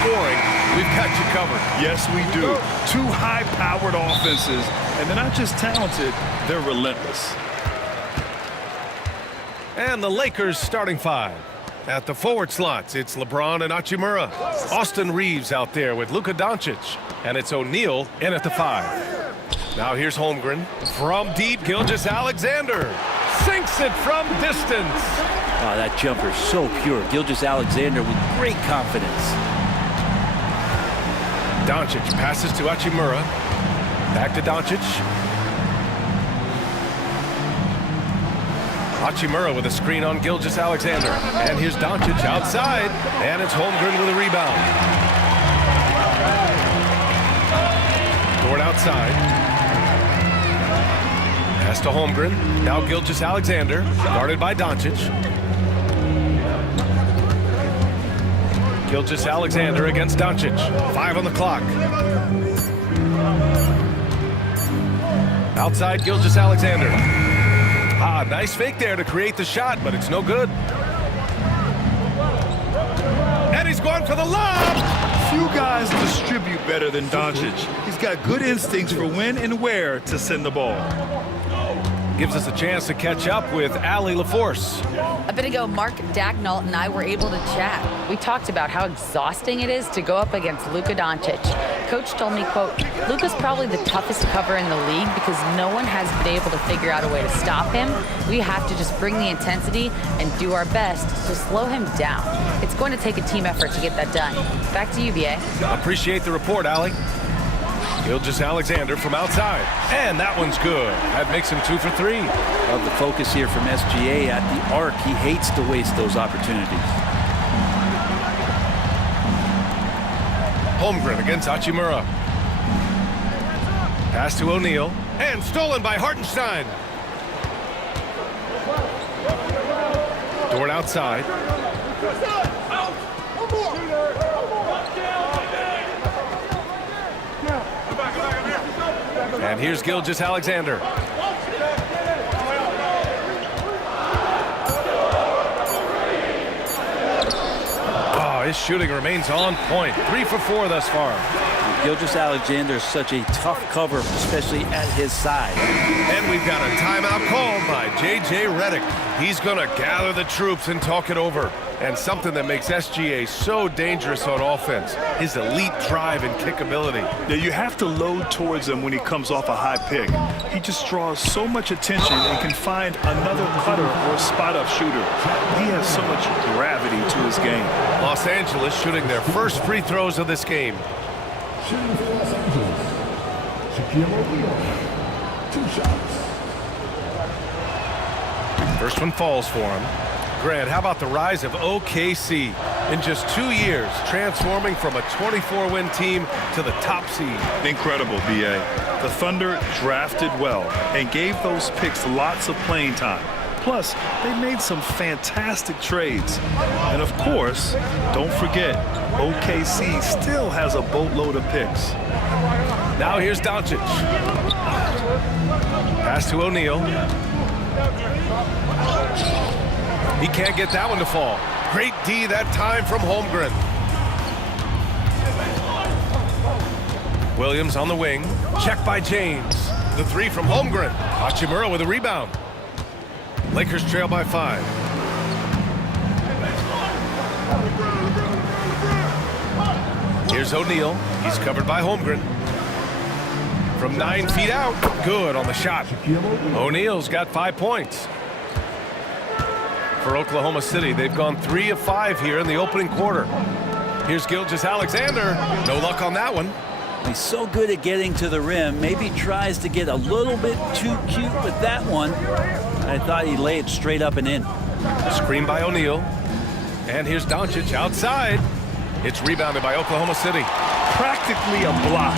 scoring, we've got you covered. Yes, we do. Two high-powered offenses, and they're not just talented, they're relentless. And the Lakers starting five. At the forward slots, it's LeBron and Hachimura. Austin Reeves out there with Luka Doncic. And it's O'Neal in at the five. Now here's Holmgren. From deep, Gilgeous-Alexander. Sinks it from distance. Oh, that jumper so pure. Gilgeous-Alexander with great confidence. Doncic passes to Hachimura. Back to Doncic. Hachimura with a screen on Gilgeous-Alexander. And here's Doncic outside. And it's Holmgren with a rebound. Dort outside. Pass to Holmgren. Now Gilgeous-Alexander. Guarded by Doncic. Gilgeous-Alexander against Doncic. 5 on the clock. Outside Gilgeous-Alexander. Ah, nice fake there to create the shot, but it's no good. And he's going for the lob. Few guys distribute better than Doncic. He's got good instincts for when and where to send the ball. Gives us a chance to catch up with Allie LaForce. A bit ago, Mark Dagnall and I were able to chat. We talked about how exhausting it is to go up against Luka Doncic. Coach told me, quote, Luka's probably the toughest cover in the league because no one has been able to figure out a way to stop him. We have to just bring the intensity and do our best to slow him down. It's going to take a team effort to get that done. Back to you, BA. Appreciate the report, Allie. Gilgeous-Alexander from outside. And that one's good. That makes him 2 for 3. Love the focus here from SGA at the arc. He hates to waste those opportunities. Holmgren against Hachimura. Pass to O'Neal. And stolen by Hartenstein. Dort outside. And here's Gilgeous-Alexander. Oh, his shooting remains on point. 3 for 4 thus far. Gilgeous-Alexander is such a tough cover, especially at his side. And we've got a timeout called by J.J. Redick. He's going to gather the troops and talk it over. And something that makes SGA so dangerous on offense, his elite drive and kick ability. Yeah, you have to load towards him when he comes off a high pick. He just draws so much attention and can find another cutter or spot-up shooter. He has so much gravity to his game. Los Angeles shooting their first free throws of this game. Shooting for Los Angeles, Shaquille O'Neal, 2 shots. First one falls for him. Grant, how about the rise of OKC? In just 2 years, transforming from a 24-win team to the top seed. Incredible, BA. The Thunder drafted well and gave those picks lots of playing time. Plus, they made some fantastic trades. And of course, don't forget, OKC still has a boatload of picks. Now here's Doncic. Pass to O'Neal. He can't get that one to fall. Great D that time from Holmgren. Williams on the wing. Check by James. The 3 from Holmgren. Hachimura with a rebound. Lakers trail by 5. Here's O'Neal. He's covered by Holmgren. From 9 feet out. Good on the shot. O'Neal's got 5 points. For Oklahoma City, they've gone 3 of 5 here in the opening quarter. Here's Gilgeous-Alexander. No luck on that one. He's so good at getting to the rim. Maybe tries to get a little bit too cute with that one. I thought he'd lay it straight up and in. Screen by O'Neal. And here's Doncic outside. It's rebounded by Oklahoma City. Practically a block.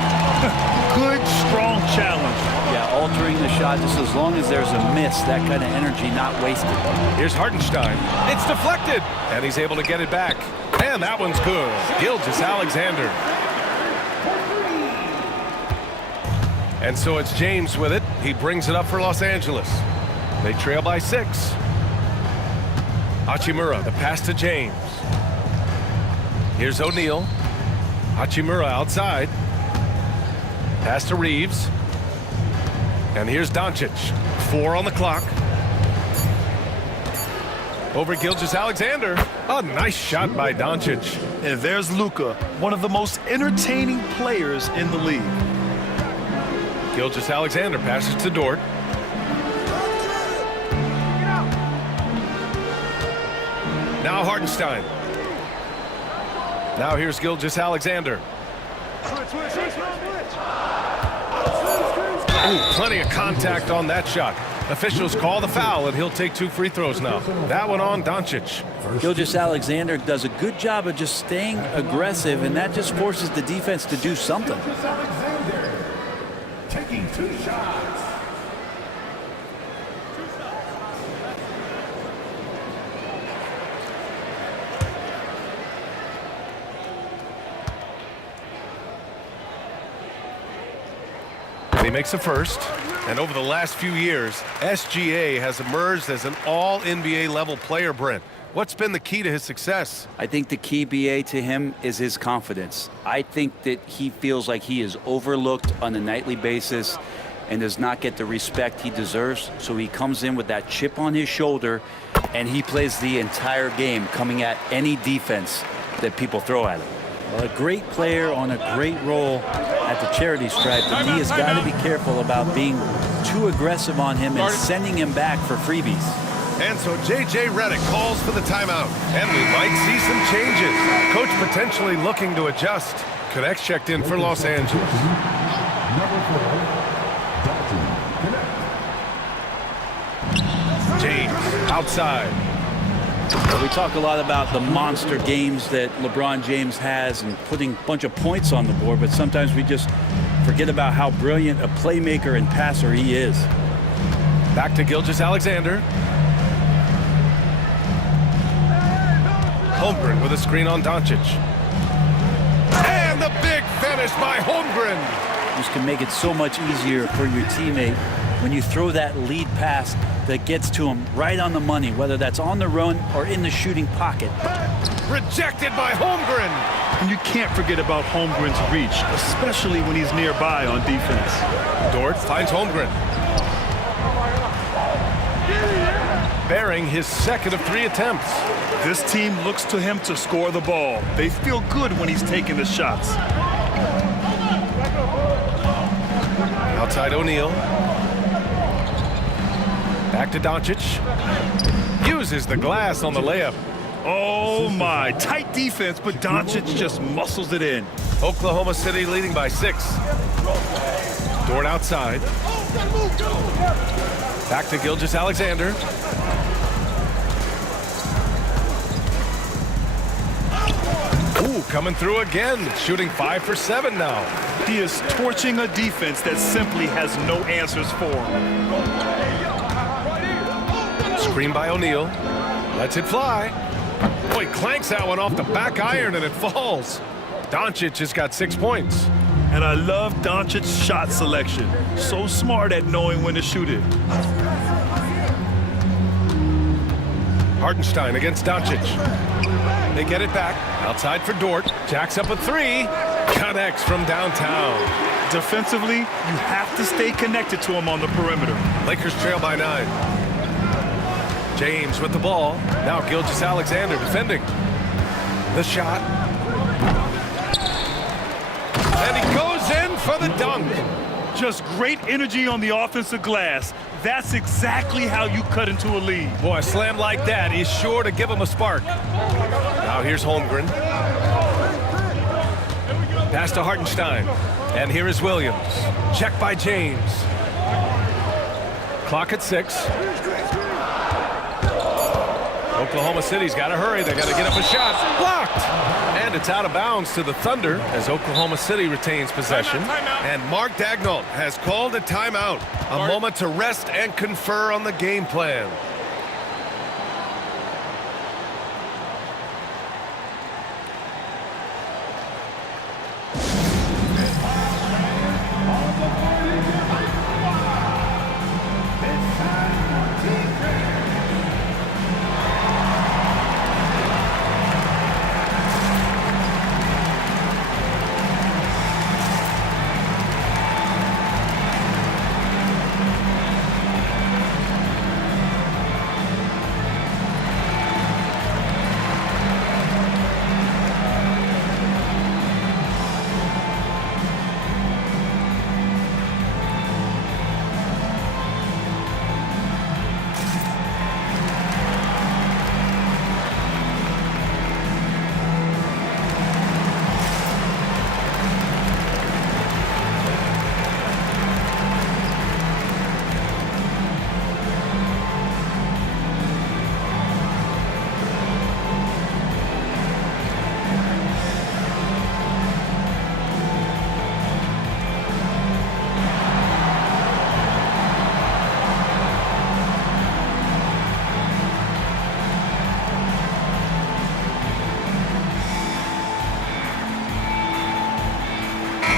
Good, strong challenge. Yeah, altering the shot just as long as there's a miss. That kind of energy not wasted. Here's Hartenstein. It's deflected. And he's able to get it back. And that one's good. Gilgeous-Alexander. And so it's James with it. He brings it up for Los Angeles. They trail by 6. Hachimura, the pass to James. Here's O'Neal. Hachimura outside. Pass to Reeves. And here's Doncic. 4 on the clock. Over Gilgeous-Alexander. A nice shot by Doncic. And there's Luka, one of the most entertaining players in the league. Gilgeous-Alexander passes to Dort. Now Hartenstein. Now here's Gilgeous-Alexander. Ooh, plenty of contact on that shot. Officials call the foul, and he'll take 2 free throws now. That one on Doncic. Gilgeous-Alexander does a good job of just staying aggressive, and that just forces the defense to do something. Alexander taking 2 shots. He makes a first, and over the last few years, SGA has emerged as an all-NBA level player, Brent. What's been the key to his success? I think the key, BA, to him is his confidence. I think that he feels like he is overlooked on a nightly basis and does not get the respect he deserves. So he comes in with that chip on his shoulder, and he plays the entire game, coming at any defense that people throw at him. Well, a great player on a great role at the charity stripe, and he has got to be careful about being too aggressive on him and sending him back for freebies. And so J.J. Redick calls for the timeout, and we might see some changes. Coach potentially looking to adjust. Connects checked in for Los Angeles. Number 4, Dalton. James outside. We talk a lot about the monster games that LeBron James has and putting a bunch of points on the board, but sometimes we just forget about how brilliant a playmaker and passer he is. Back to Gilgeous-Alexander. Holmgren with a screen on Doncic. And the big finish by Holmgren. This can make it so much easier for your teammate when you throw that lead pass that gets to him right on the money, whether that's on the run or in the shooting pocket. Rejected by Holmgren. And you can't forget about Holmgren's reach, especially when he's nearby on defense. Dort finds Holmgren. Bearing his second of 3 attempts. This team looks to him to score the ball. They feel good when he's taking the shots. Outside O'Neal. Back to Doncic. Uses the glass on the layup. Oh my, tight defense, but Doncic just muscles it in. Oklahoma City leading by 6. Dort outside. Back to Gilgeous-Alexander. Ooh, coming through again, shooting 5 for 7 now. He is torching a defense that simply has no answers for him. Screen by O'Neal. Lets it fly. Boy, clanks that one off the back iron and it falls. Doncic has got 6 points. And I love Doncic's shot selection. So smart at knowing when to shoot it. Hartenstein against Doncic. They get it back. Outside for Dort. Jacks up a 3. Connects from downtown. Defensively, you have to stay connected to him on the perimeter. Lakers trail by 9. James with the ball. Now Gilgeous-Alexander defending. The shot. And he goes in for the dunk. Just great energy on the offensive glass. That's exactly how you cut into a lead. Boy, a slam like that is sure to give him a spark. Now here's Holmgren. Pass to Hartenstein. And here is Williams. Check by James. Clock at 6. Oklahoma City's got to hurry. They got to get up a shot. Blocked. And it's out of bounds to the Thunder as Oklahoma City retains possession. Timeout. And Mark Daigneault has called a timeout. A moment to rest and confer on the game plan.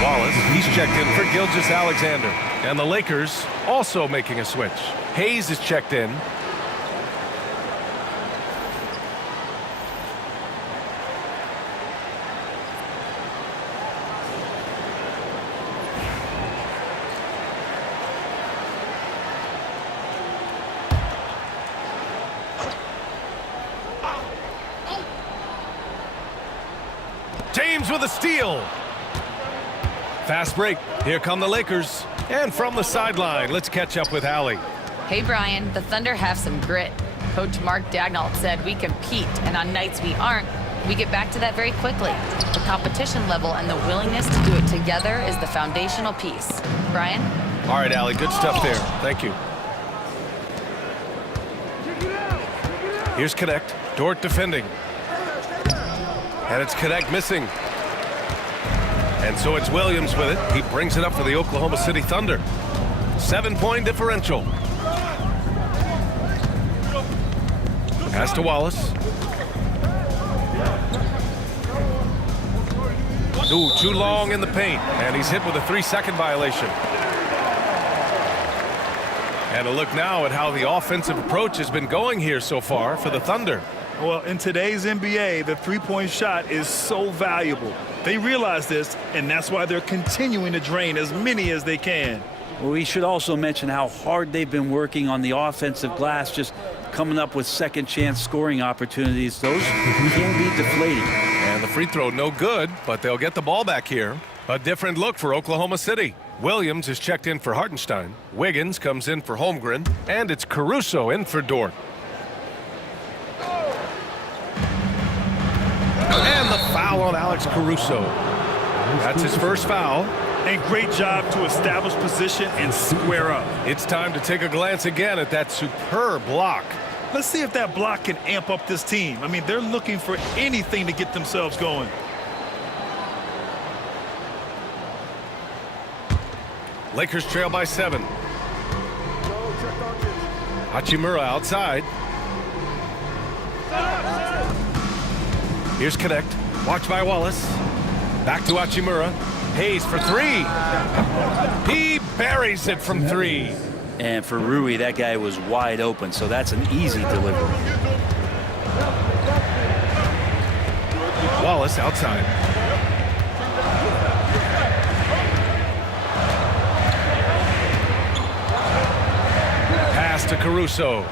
Wallace, he's checked in for Gilgeous-Alexander. And the Lakers also making a switch. Hayes is checked in. James with a steal. Fast break. Here come the Lakers. And from the sideline, let's catch up with Allie. Hey, Brian, the Thunder have some grit. Coach Mark Daigneault said we compete, and on nights we aren't, we get back to that very quickly. The competition level and the willingness to do it together is the foundational piece. Brian? All right, Allie, good stuff there. Thank you. Here's Connect. Dort defending. And it's Connect missing. And so it's Williams with it. He brings it up for the Oklahoma City Thunder. 7-point differential. Pass to Wallace. Ooh, too long in the paint. And he's hit with a 3-second violation. And a look now at how the offensive approach has been going here so far for the Thunder. Well, in today's NBA, the three-point shot is so valuable. They realize this, and that's why they're continuing to drain as many as they can. Well, we should also mention how hard they've been working on the offensive glass, just coming up with second-chance scoring opportunities. Those can be deflating. And the free throw no good, but they'll get the ball back here. A different look for Oklahoma City. Williams is checked in for Hartenstein. Wiggins comes in for Holmgren. And it's Caruso in for Dort. And the foul on Alex Caruso. That's his first foul. And great job to establish position and square up. It's time to take a glance again at that superb block. Let's see if that block can amp up this team. I mean, they're looking for anything to get themselves going. Lakers trail by 7. Hachimura outside. Here's Connect. Watch by Wallace. Back to Hachimura. Hayes for 3. He buries it from 3. And for Rui, that guy was wide open, so that's an easy delivery. Wallace outside. Pass to Caruso.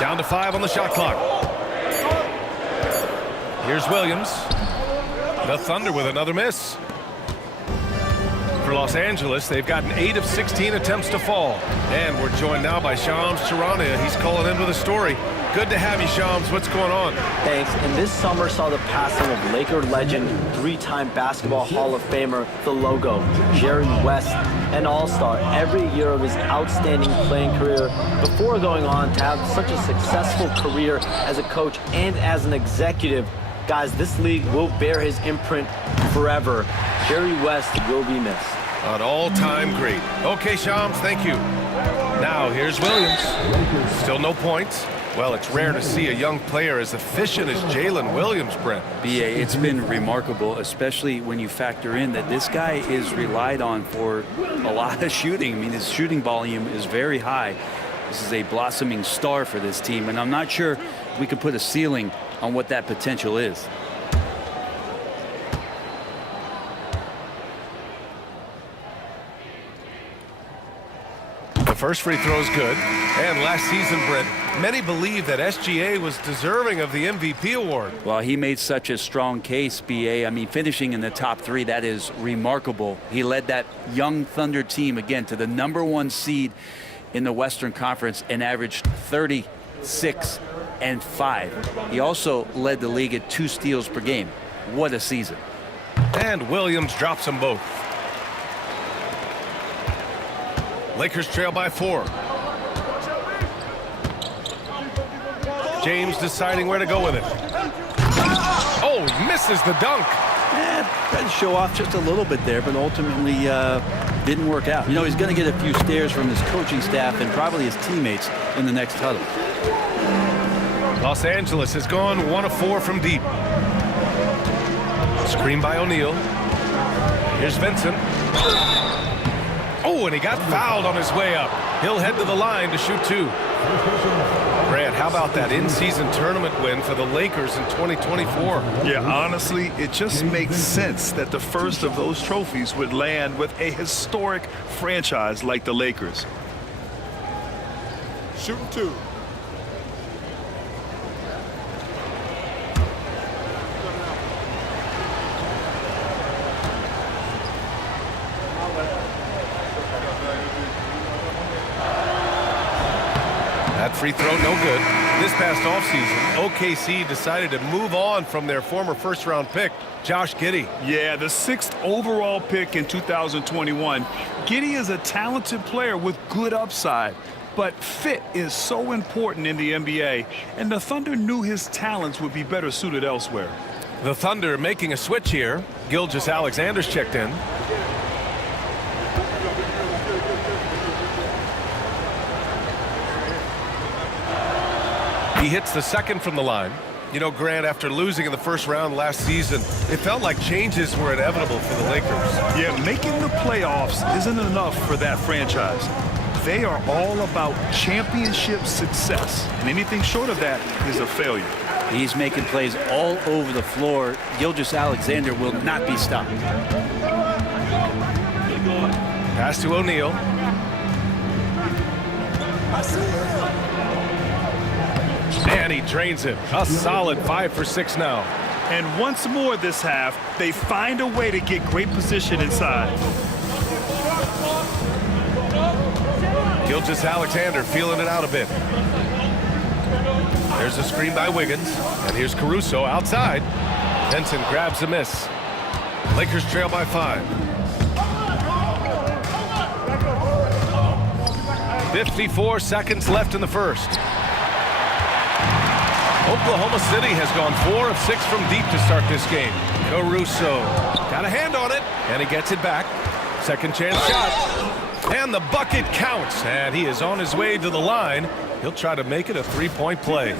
Down to 5 on the shot clock. Here's Williams. The Thunder with another miss. For Los Angeles, they've gotten 8 of 16 attempts to fall. And we're joined now by Shams Charania. He's calling in with a story. Good to have you, Shams. What's going on? Thanks. And this summer saw the passing of Laker legend, 3-time Basketball Hall of Famer, the logo, Jerry West, an all-star every year of his outstanding playing career before going on to have such a successful career as a coach and as an executive. Guys, this league will bear his imprint forever. Jerry West will be missed. An all-time great. Okay, Shams, thank you. Now, here's Williams. Still no points. Well, it's rare to see a young player as efficient as Jalen Williams, Brent. BA, it's been remarkable, especially when you factor in that this guy is relied on for a lot of shooting. I mean, his shooting volume is very high. This is a blossoming star for this team, and I'm not sure we can put a ceiling on what that potential is. The first free throw is good. And last season, Brent, many believe that SGA was deserving of the MVP award. Well, he made such a strong case, BA. I mean, finishing in the top 3, that is remarkable. He led that young Thunder team, again, to the #1 seed in the Western Conference and averaged 36 and 5. He also led the league at 2 steals per game. What a season. And Williams drops them both. Lakers trail by 4. James deciding where to go with it. Oh, misses the dunk. Tried to show off just a little bit there, but ultimately didn't work out. You know, he's going to get a few stares from his coaching staff and probably his teammates in the next huddle. Los Angeles has gone 1 of 4 from deep. Screen by O'Neal. Here's Vincent. Oh, and he got fouled on his way up. He'll head to the line to shoot 2. Grant, how about that in-season tournament win for the Lakers in 2024? Yeah, honestly, it just makes sense that the first of those trophies would land with a historic franchise like the Lakers. Shooting 2. That free throw, no good. This past offseason, OKC decided to move on from their former first-round pick, Josh Giddey. Yeah, the 6th overall pick in 2021. Giddey is a talented player with good upside, but fit is so important in the NBA, and the Thunder knew his talents would be better suited elsewhere. The Thunder making a switch here. Gilgeous-Alexander's checked in. He hits the second from the line. You know, Grant, after losing in the first round last season, it felt like changes were inevitable for the Lakers. Yeah, making the playoffs isn't enough for that franchise. They are all about championship success, and anything short of that is a failure. He's making plays all over the floor. Gilgeous-Alexander will not be stopped. Pass to O'Neal. And he drains it. A solid 5 for 6 now. And once more this half, they find a way to get great position inside. Gilgeous-Alexander feeling it out a bit. There's a screen by Wiggins. And here's Caruso outside. Benson grabs a miss. Lakers trail by 5. 54 seconds left in the first. Oklahoma City has gone 4 of 6 from deep to start this game. Caruso got a hand on it, and he gets it back. Second chance shot. And the bucket counts, and he is on his way to the line. He'll try to make it a 3-point play.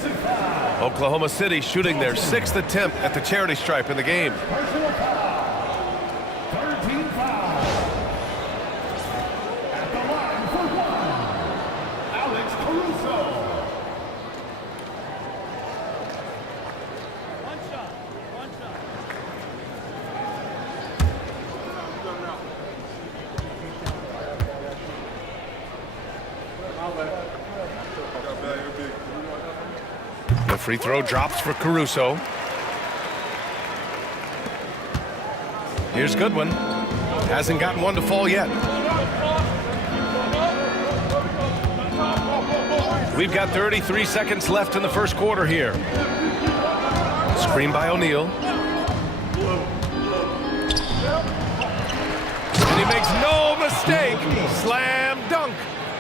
Oklahoma City shooting their 6th attempt at the charity stripe in the game. Personal foul. 13 foul. At the line for 1. Alex Caruso. The free throw drops for Caruso. Here's Goodwin. Hasn't gotten one to fall yet. We've got 33 seconds left in the first quarter here. Screen by O'Neal. And he makes no mistake. Slam dunk.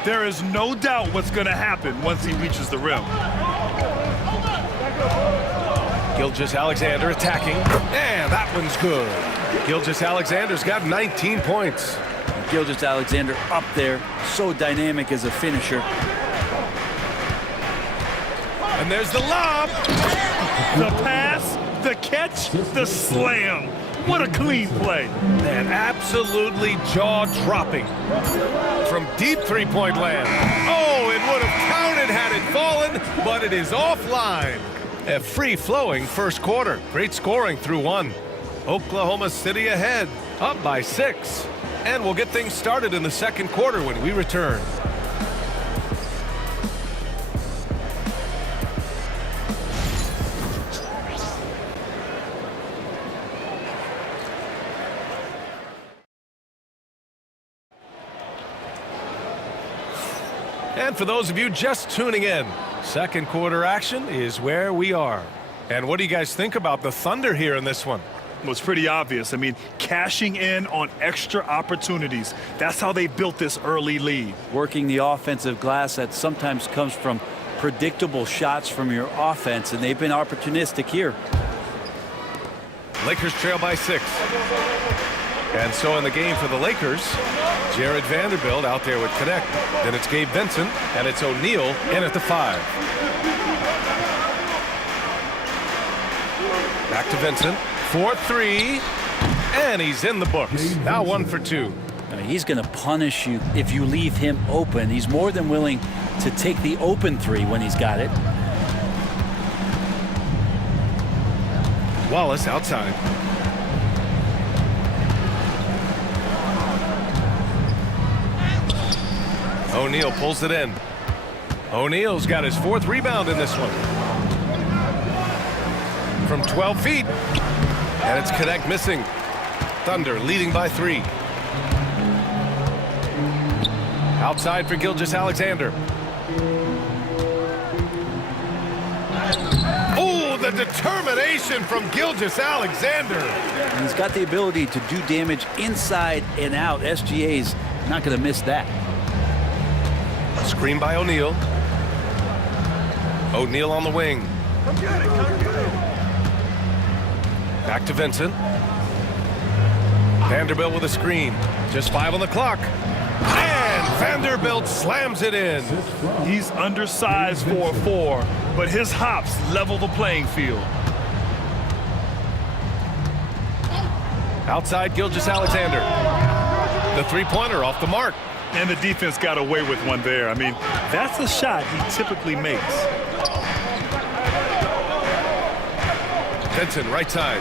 There is no doubt what's going to happen once he reaches the rim. Gilgeous-Alexander attacking. And that one's good. Gilgeous-Alexander's got 19 points. Gilgeous-Alexander up there, so dynamic as a finisher. And there's the lob. The pass, the catch, the slam. What a clean play. And absolutely jaw-dropping. From deep three-point land. Oh, it would have counted had it fallen, but it is offline. A free-flowing first quarter. Great scoring through 1. Oklahoma City ahead, up by 6. And we'll get things started in the second quarter when we return. And for those of you just tuning in, second quarter action is where we are. And what do you guys think about the Thunder here in this one? Well, it's pretty obvious. I mean, cashing in on extra opportunities. That's how they built this early lead. Working the offensive glass that sometimes comes from predictable shots from your offense, and they've been opportunistic here. Lakers trail by 6. And so in the game for the Lakers, Jared Vanderbilt out there with Connect. Then it's Gabe Vincent, and it's O'Neal in at the 5. Back to Vincent. for three, and he's in the books. Now 1 for 2. He's going to punish you if you leave him open. He's more than willing to take the open three when he's got it. Wallace outside. O'Neal pulls it in. O'Neal's got his 4th rebound in this one. From 12 feet. And it's connect missing. Thunder leading by 3. Outside for Gilgeous-Alexander. Oh, the determination from Gilgeous-Alexander. He's got the ability to do damage inside and out. SGA's not going to miss that. Screen by O'Neal. O'Neal on the wing. Back to Vincent. Vanderbilt with a screen. Just 5 on the clock. And Vanderbilt slams it in. He's undersized for a 4, but his hops level the playing field. Outside Gilgeous-Alexander. The three-pointer off the mark. And the defense got away with one there. I mean, that's a shot he typically makes. Vincent, right side.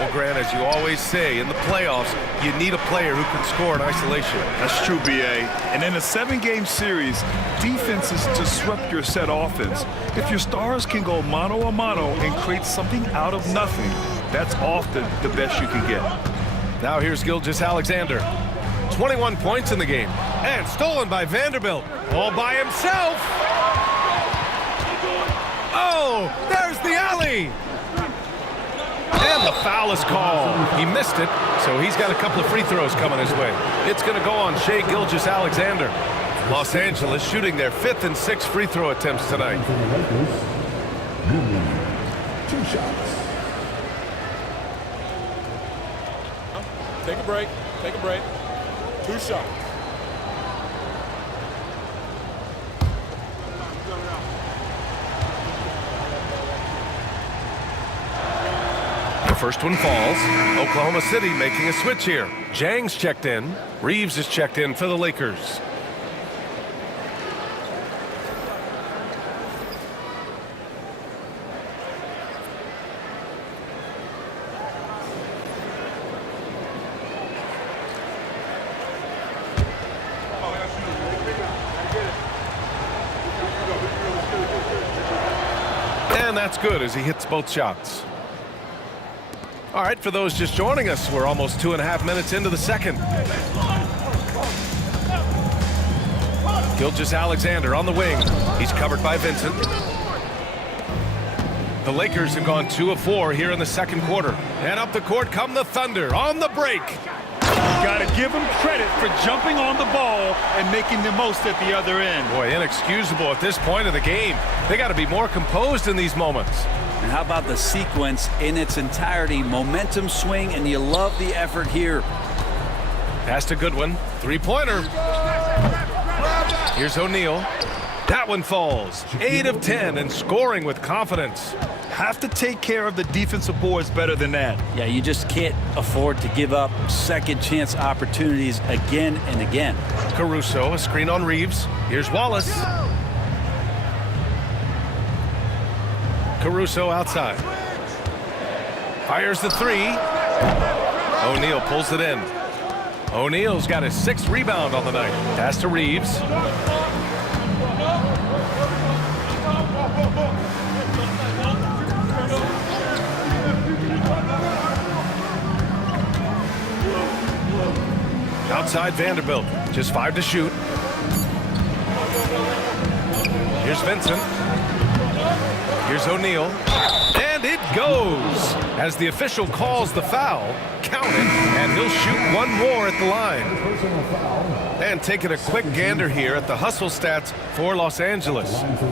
Well, Grant, as you always say, in the playoffs, you need a player who can score in isolation. That's true, B.A. And in a 7-game series, defenses disrupt your set offense. If your stars can go mano-a-mano and create something out of nothing, that's often the best you can get. Now here's Gilgeous-Alexander. 21 points in the game. And stolen by Vanderbilt. All by himself. Oh, there's the alley. And the foul is called. He missed it, so he's got a couple of free throws coming his way. It's going to go on SHAQ Gilgeous-Alexander. Los Angeles shooting their 5th and 6th free throw attempts tonight. 2 shots. Take a break. Take a break. 2 shots. The first one falls. Oklahoma City making a switch here. Jang's checked in. Reeves is checked in for the Lakers. And that's good as he hits both shots. All right, for those just joining us, we're almost 2.5 minutes into the second. Gilgeous-Alexander on the wing. He's covered by Vincent. The Lakers have gone 2 of 4 here in the second quarter. And up the court come the Thunder on the break. Got to give him credit for jumping on the ball and making the most at the other end. Boy, inexcusable at this point of the game. They got to be more composed in these moments. And how about the sequence in its entirety? Momentum swing, and you love the effort here. Pass to Goodwin. Three-pointer. Here's O'Neal. That one falls. 8 of 10 and scoring with confidence. Have to take care of the defensive boards better than that. Yeah, you just can't afford to give up second chance opportunities again and again. Caruso, a screen on Reeves. Here's Wallace. Caruso outside. Fires the 3. O'Neal pulls it in. O'Neal's got his 6th rebound on the night. Pass to Reeves. Outside Vanderbilt. Just 5 to shoot. Here's Vincent. Here's O'Neal. And it goes. As the official calls the foul, count it, and he'll shoot one more at the line. And taking a quick gander here at the hustle stats for Los Angeles.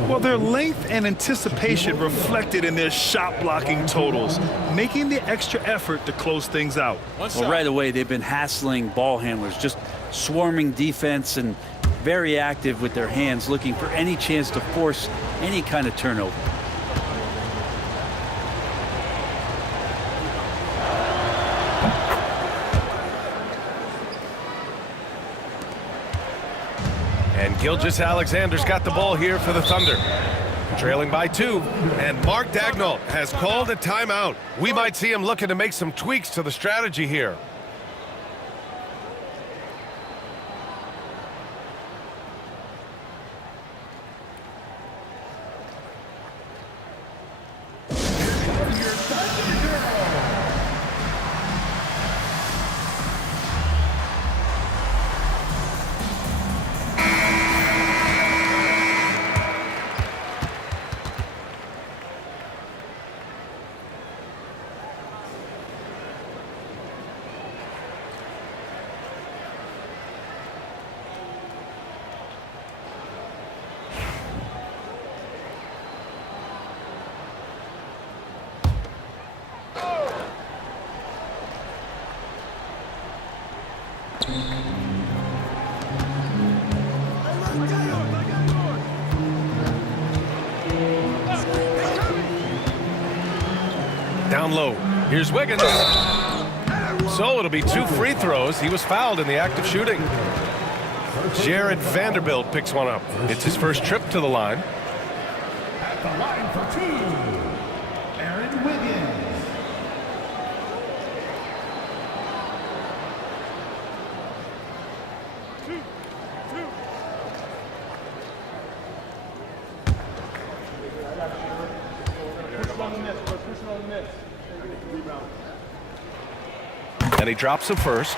Well, their length and anticipation reflected in their shot blocking totals, making the extra effort to close things out. Well, right away, they've been hassling ball handlers, just swarming defense and very active with their hands, looking for any chance to force any kind of turnover. Gilgeous-Alexander's got the ball here for the Thunder. Trailing by 2, and Mark Daigneault has called a timeout. We might see him looking to make some tweaks to the strategy here. Down low. Here's Wiggins. So it'll be 2 free throws. He was fouled in the act of shooting. Jared Vanderbilt picks one up. It's his first trip to the line. At the line for 2, Aaron Wiggins. And he drops him first.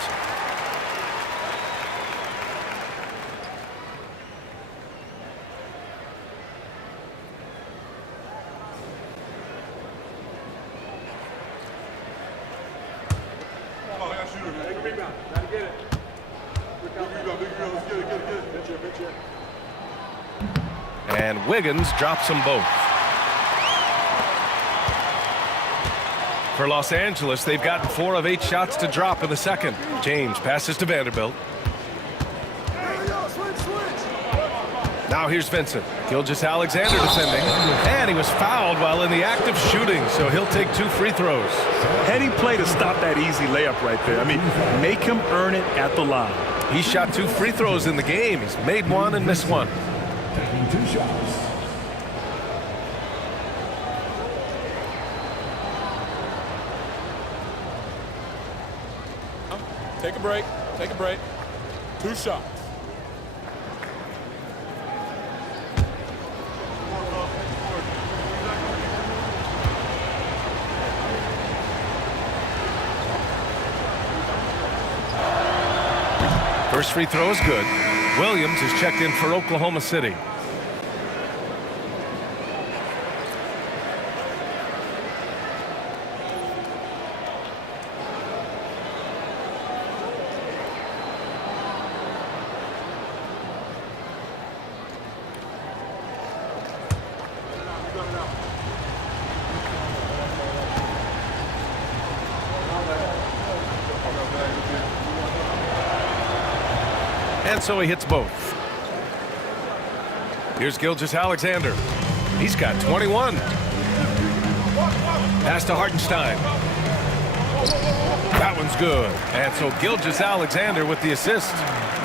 And Wiggins drops them both. For Los Angeles, they've gotten 4 of 8 shots to drop in the second. James passes to Vanderbilt. Now here's Vincent. Gilgeous-Alexander defending. And he was fouled while in the act of shooting, so he'll take 2 free throws. Heady play to stop that easy layup right there. I mean, make him earn it at the line. He shot 2 free throws in the game. He's made 1 and missed 1. Taking 2 shots. Take a break. Take a break. 2 shots. First free throw is good. Williams is checked in for Oklahoma City. And so he hits both. Here's Gilgeous-Alexander. He's got 21. Pass to Hartenstein. That one's good. And so Gilgeous-Alexander with the assist.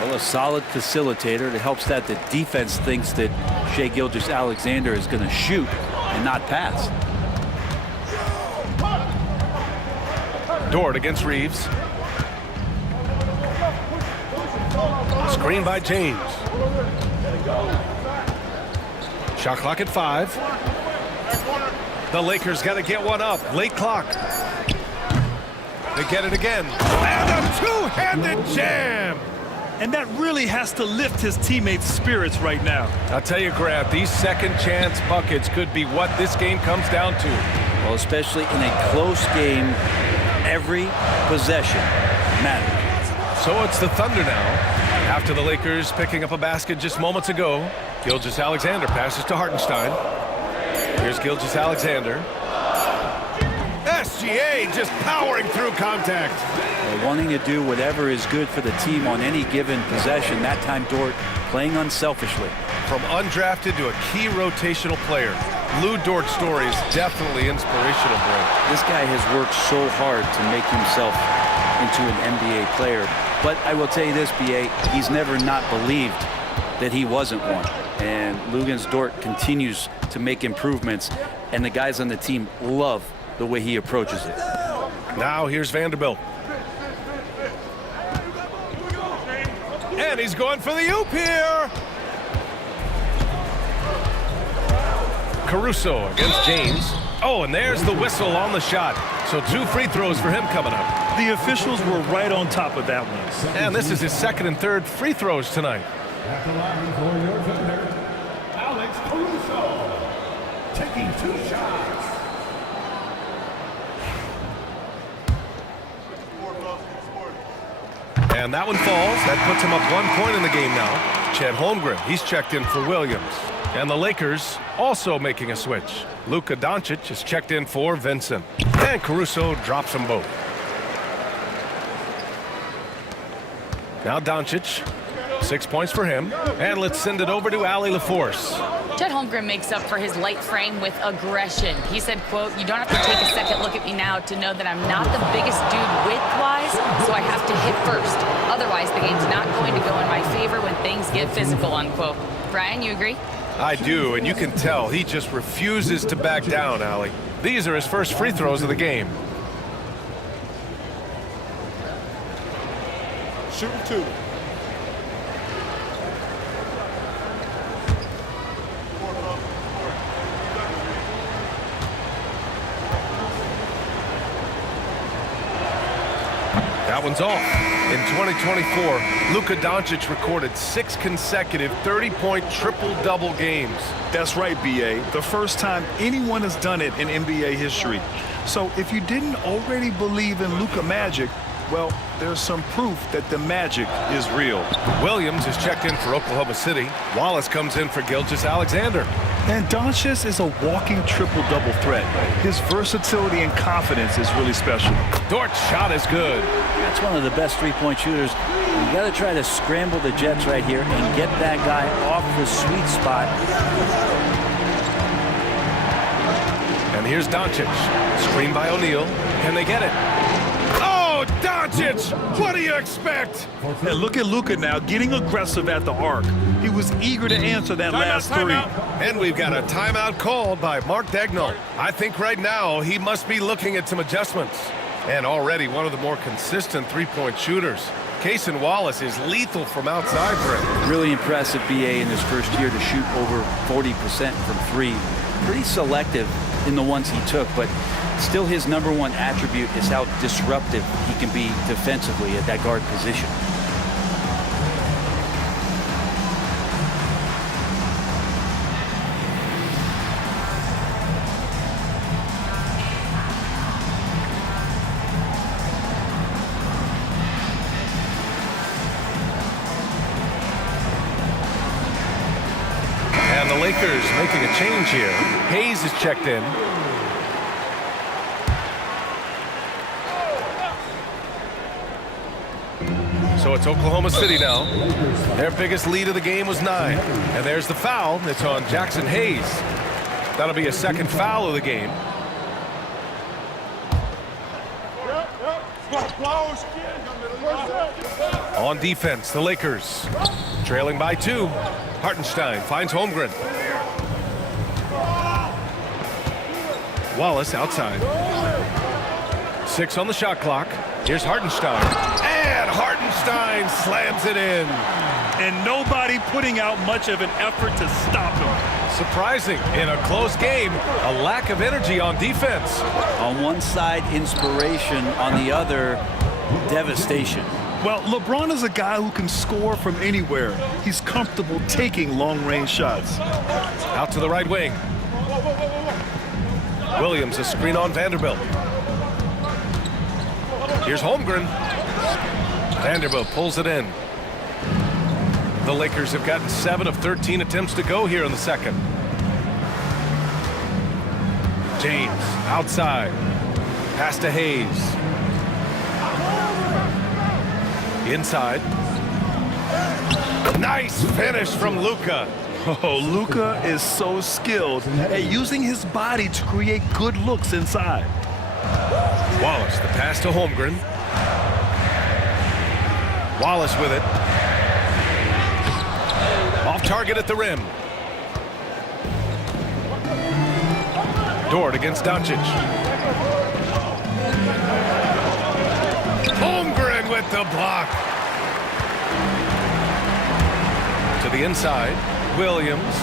Well, a solid facilitator. It helps that the defense thinks that Shai Gilgeous-Alexander is going to shoot and not pass. Dort against Reeves. Screen by James. Shot clock at 5. The Lakers got to get one up. Late clock. They get it again. And a two-handed jam. And that really has to lift his teammates' spirits right now. I'll tell you, Grant, these second chance buckets could be what this game comes down to. Well, especially in a close game, every possession matters. So it's the Thunder now. After the Lakers picking up a basket just moments ago, Gilgeous-Alexander passes to Hartenstein. Here's Gilgeous-Alexander. SGA just powering through contact. Wanting to do whatever is good for the team on any given possession. That time, Dort playing unselfishly. From undrafted to a key rotational player, Lou Dort's story is definitely inspirational, Brent. This guy has worked so hard to make himself into an NBA player. But I will tell you this, B.A., he's never not believed that he wasn't one. And Lugens Dort continues to make improvements, and the guys on the team love the way he approaches it. Now here's Vanderbilt. And he's going for the oop here. Caruso against James. Oh, and there's the whistle on the shot. So 2 free throws for him coming up. The officials were right on top of that one. And this is his 2nd and 3rd free throws tonight. At the line for your defender, Alex Caruso, taking 2 shots. And that one falls. That puts him up 1 point in the game now. Chet Holmgren, he's checked in for Williams. And the Lakers also making a switch. Luka Doncic is checked in for Vincent. And Caruso drops them both. Now Doncic, 6 points for him. And let's send it over to Allie LaForce. Chet Holmgren makes up for his light frame with aggression. He said, quote, "You don't have to take a second look at me now to know that I'm not the biggest dude width-wise, so I have to hit first. Otherwise, the game's not going to go in my favor when things get physical," unquote. Brian, you agree? I do, and you can tell he just refuses to back down, Allie. These are his first free throws of the game. Shooting 2. That one's off. In 2024, Luka Doncic recorded 6 consecutive 30-point triple-double games. That's right, B.A. The first time anyone has done it in NBA history. So if you didn't already believe in Luka magic, well, there's some proof that the magic is real. Williams is checked in for Oklahoma City. Wallace comes in for Gilgeous-Alexander. And Doncic is a walking triple-double threat. His versatility and confidence is really special. Dort's shot is good. That's one of the best three-point shooters. You got to try to scramble the Jets right here and get that guy off the sweet spot. And here's Doncic. Screen by O'Neal. Can they get it? Oh, Doncic! What do you expect? And look at Luka now getting aggressive at the arc. He was eager to answer that last three. And we've got a timeout called by Mark Daigneault. I think right now he must be looking at some adjustments. And already one of the more consistent three-point shooters. Cason Wallace is lethal from outside for him. Really impressive BA in his first year to shoot over 40% from 3. Pretty selective in the ones he took, but still his #1 attribute is how disruptive he can be defensively at that guard position. And the Lakers making a change here. Hayes is checked in. So it's Oklahoma City now. Their biggest lead of the game was 9. And there's the foul. It's on Jackson Hayes. That'll be a second foul of the game. On defense, the Lakers trailing by 2. Hartenstein finds Holmgren. Wallace outside. 6 on the shot clock. Here's Hartenstein. And Hartenstein slams it in. And nobody putting out much of an effort to stop him. Surprising in a close game, a lack of energy on defense. On one side, inspiration. On the other, devastation. Well, LeBron is a guy who can score from anywhere. He's comfortable taking long-range shots. Out to the right wing. Williams, a screen on Vanderbilt. Here's Holmgren. Vanderbilt pulls it in. The Lakers have gotten 7 of 13 attempts to go here in the second. James outside. Pass to Hayes. Inside. Nice finish from Luka. Oh, Luka is so skilled at using his body to create good looks inside. Wallace, the pass to Holmgren. Wallace with it. Off target at the rim. Dort against Doncic. Holmgren with the block. To the inside, Williams.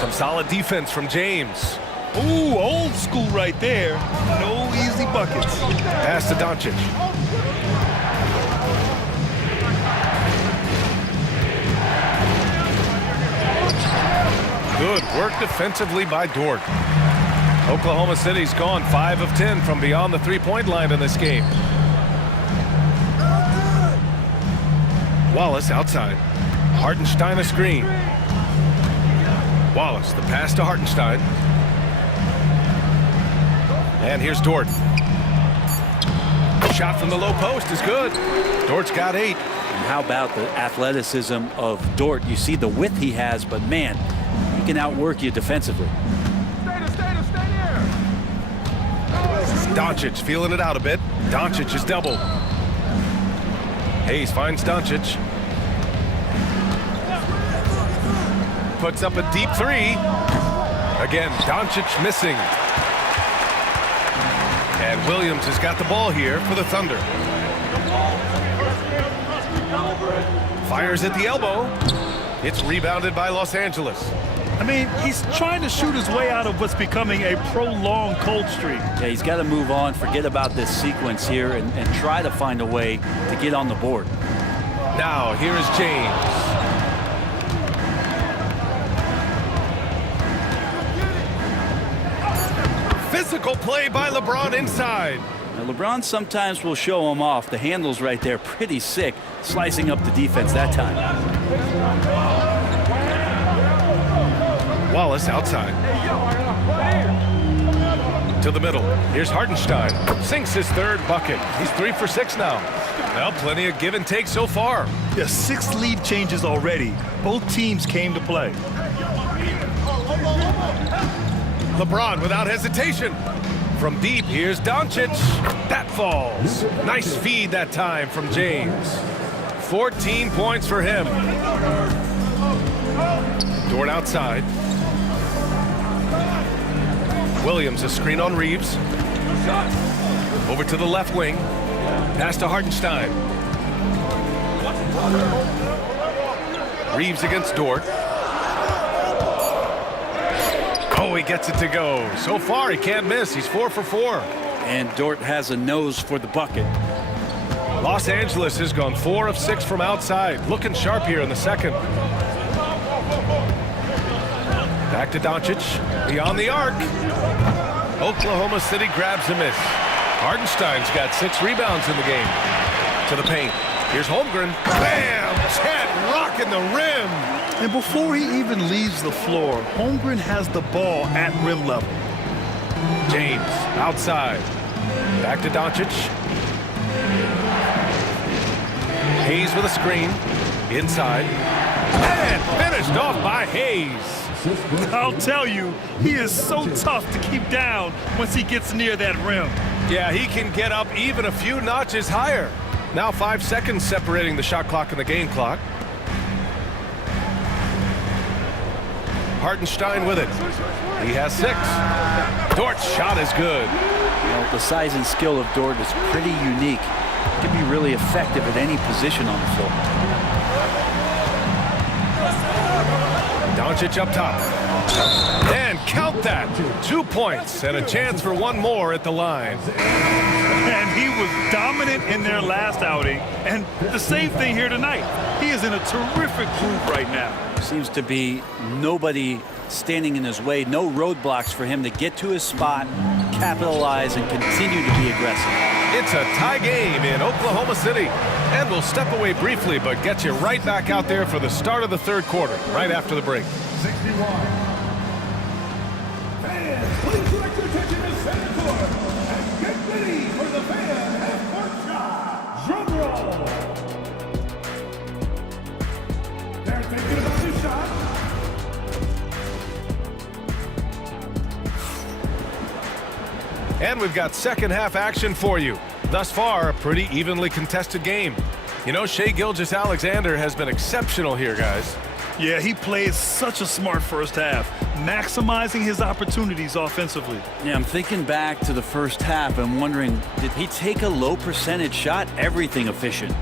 Some solid defense from James. Ooh, old school right there. No easy buckets. Pass to Doncic. Good work defensively by Dort. Oklahoma City's gone 5 of 10 from beyond the three-point line in this game. Wallace outside. Hartenstein a screen. Wallace, the pass to Hartenstein. And here's Dort. Shot from the low post is good. Dort's got 8. And how about the athleticism of Dort? You see the width he has, but man, he can outwork you defensively. Doncic feeling it out a bit. Doncic is doubled. Hayes finds Doncic. Puts up a deep 3. Again, Doncic missing. And Williams has got the ball here for the Thunder. Fires at the elbow. It's rebounded by Los Angeles. I mean, he's trying to shoot his way out of what's becoming a prolonged cold streak. Yeah, he's got to move on, forget about this sequence here, and try to find a way to get on the board. Now, here is James. Physical play by LeBron inside. Now, LeBron sometimes will show him off. The handle's right there, pretty sick, slicing up the defense that time. Wallace outside. To the middle. Here's Hartenstein. Sinks his 3rd bucket. He's 3 for 6 now. Well, plenty of give and take so far. Yeah, 6 lead changes already. Both teams came to play. LeBron without hesitation. From deep, here's Doncic. That falls. Nice feed that time from James. 14 points for him. Dort outside. Williams a screen on Reeves. Over to the left wing. Pass to Hartenstein. Reeves against Dort. Oh, he gets it to go. So far, he can't miss. He's 4 for 4. And Dort has a nose for the bucket. Los Angeles has gone 4 of 6 from outside. Looking sharp here in the second. Back to Doncic. Beyond the arc. Oklahoma City grabs a miss. Hartenstein's got 6 rebounds in the game. To the paint. Here's Holmgren. Bam! Chet rocking the rim. And before he even leaves the floor, Holmgren has the ball at rim level. James outside. Back to Doncic. Hayes with a screen. Inside. And finished off by Hayes. I'll tell you, he is so tough to keep down once he gets near that rim. Yeah, he can get up even a few notches higher. Now 5 seconds separating the shot clock and the game clock. Hartenstein with it. He has 6. Dort's shot is good. Well, the size and skill of Dort is pretty unique. He can be really effective at any position on the floor. Doncic up top. And count that. 2 points and a chance for one more at the line. And he was dominant in their last outing. And the same thing here tonight. He is in a terrific groove right now. Seems to be nobody standing in his way, no roadblocks for him to get to his spot, capitalize, and continue to be aggressive. It's a tie game in Oklahoma City. And we'll step away briefly, but get you right back out there for the start of the 3rd quarter, right after the break. 61. Fans, please direct your attention to center court and get ready for the fan half-court shot. Drum roll. They're thinking about the shot. And we've got second half action for you. Thus far, a pretty evenly contested game. You know, Shai Gilgeous-Alexander has been exceptional here, guys. Yeah, he played such a smart first half, maximizing his opportunities offensively. Yeah, I'm thinking back to the first half and wondering, did he take a low percentage shot? Everything efficient.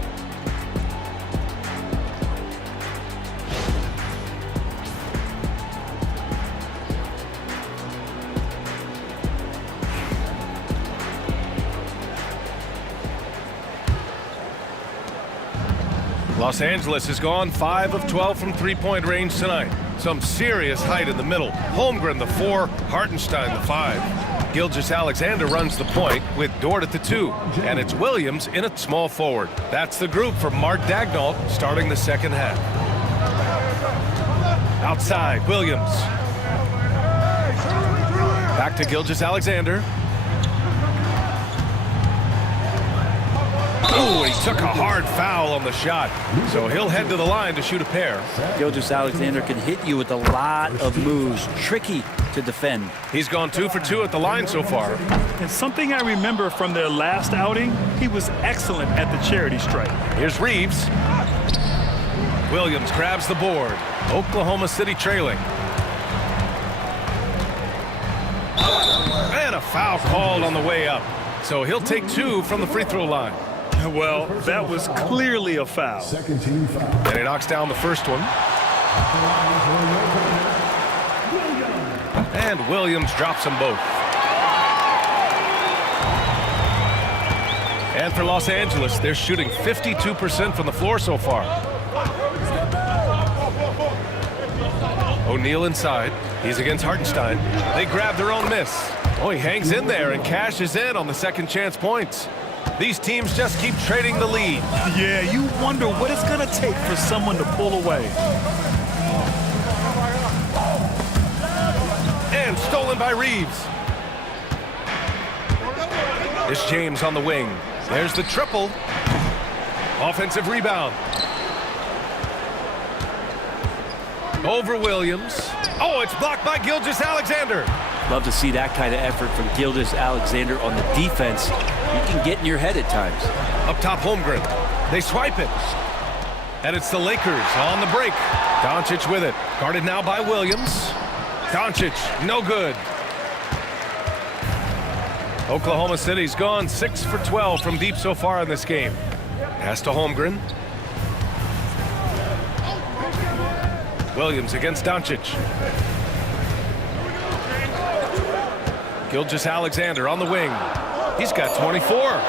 Los Angeles has gone 5 of 12 from three-point range tonight. Some serious height in the middle. Holmgren the 4, Hartenstein the 5. Gilgeous-Alexander runs the point with Dort at the 2. And it's Williams in at small forward. That's the group for Mark Daigneault starting the second half. Outside, Williams. Back to Gilgeous-Alexander. Oh, he took a hard foul on the shot. So he'll head to the line to shoot a pair. Gilgeous-Alexander can hit you with a lot of moves. Tricky to defend. He's gone 2 for 2 at the line so far. And something I remember from their last outing, he was excellent at the charity stripe. Here's Reeves. Williams grabs the board. Oklahoma City trailing. And a foul called on the way up. So he'll take 2 from the free throw line. Well, that was clearly a foul. Second team foul. And he knocks down the first one. And Williams drops them both. And for Los Angeles, they're shooting 52% from the floor so far. O'Neal inside. He's against Hartenstein. They grab their own miss. Oh, he hangs in there and cashes in on the second chance points. These teams just keep trading the lead. Yeah, you wonder what it's going to take for someone to pull away. And stolen by Reeves. It's James on the wing. There's the triple. Offensive rebound. Over Williams. Oh, it's blocked by Gilgeous-Alexander. Love to see that kind of effort from Gilgeous-Alexander on the defense. You can get in your head at times. Up top, Holmgren. They swipe it. And it's the Lakers on the break. Doncic with it. Guarded now by Williams. Doncic, no good. Oklahoma City's gone 6 for 12 from deep so far in this game. Pass to Holmgren. Williams against Doncic. Gilgeous-Alexander on the wing. He's got 24.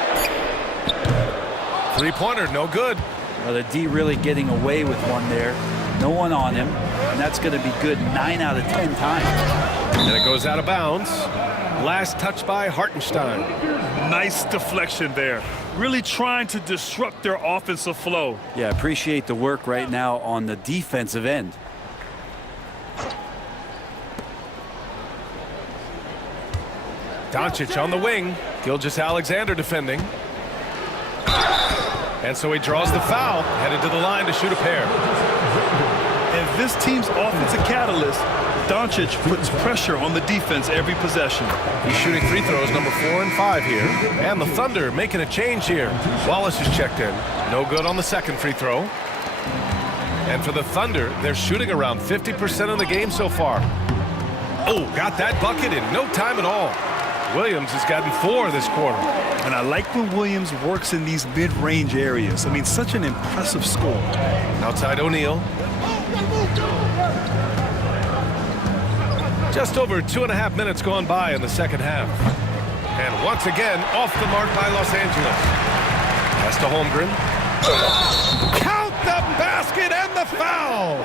Three-pointer, no good. Well, the D really getting away with one there. No one on him, and that's going to be good 9 out of 10 times. And it goes out of bounds. Last touch by Hartenstein. Nice deflection there. Really trying to disrupt their offensive flow. Yeah, appreciate the work right now on the defensive end. Doncic on the wing. Gilgeous-Alexander defending. And so he draws the foul, headed to the line to shoot a pair. And this team's offensive catalyst, Doncic puts pressure on the defense every possession. He's shooting free throws number 4 and 5 here. And the Thunder making a change here. Wallace is checked in. No good on the second free throw. And for the Thunder, they're shooting around 50% of the game so far. Oh, got that bucket in no time at all. Williams has gotten 4 this quarter. And I like when Williams works in these mid-range areas. I mean, such an impressive score. Outside O'Neal. Just over 2.5 minutes gone by in the second half. And once again, off the mark by Los Angeles. Pass to Holmgren. Count the basket and the foul.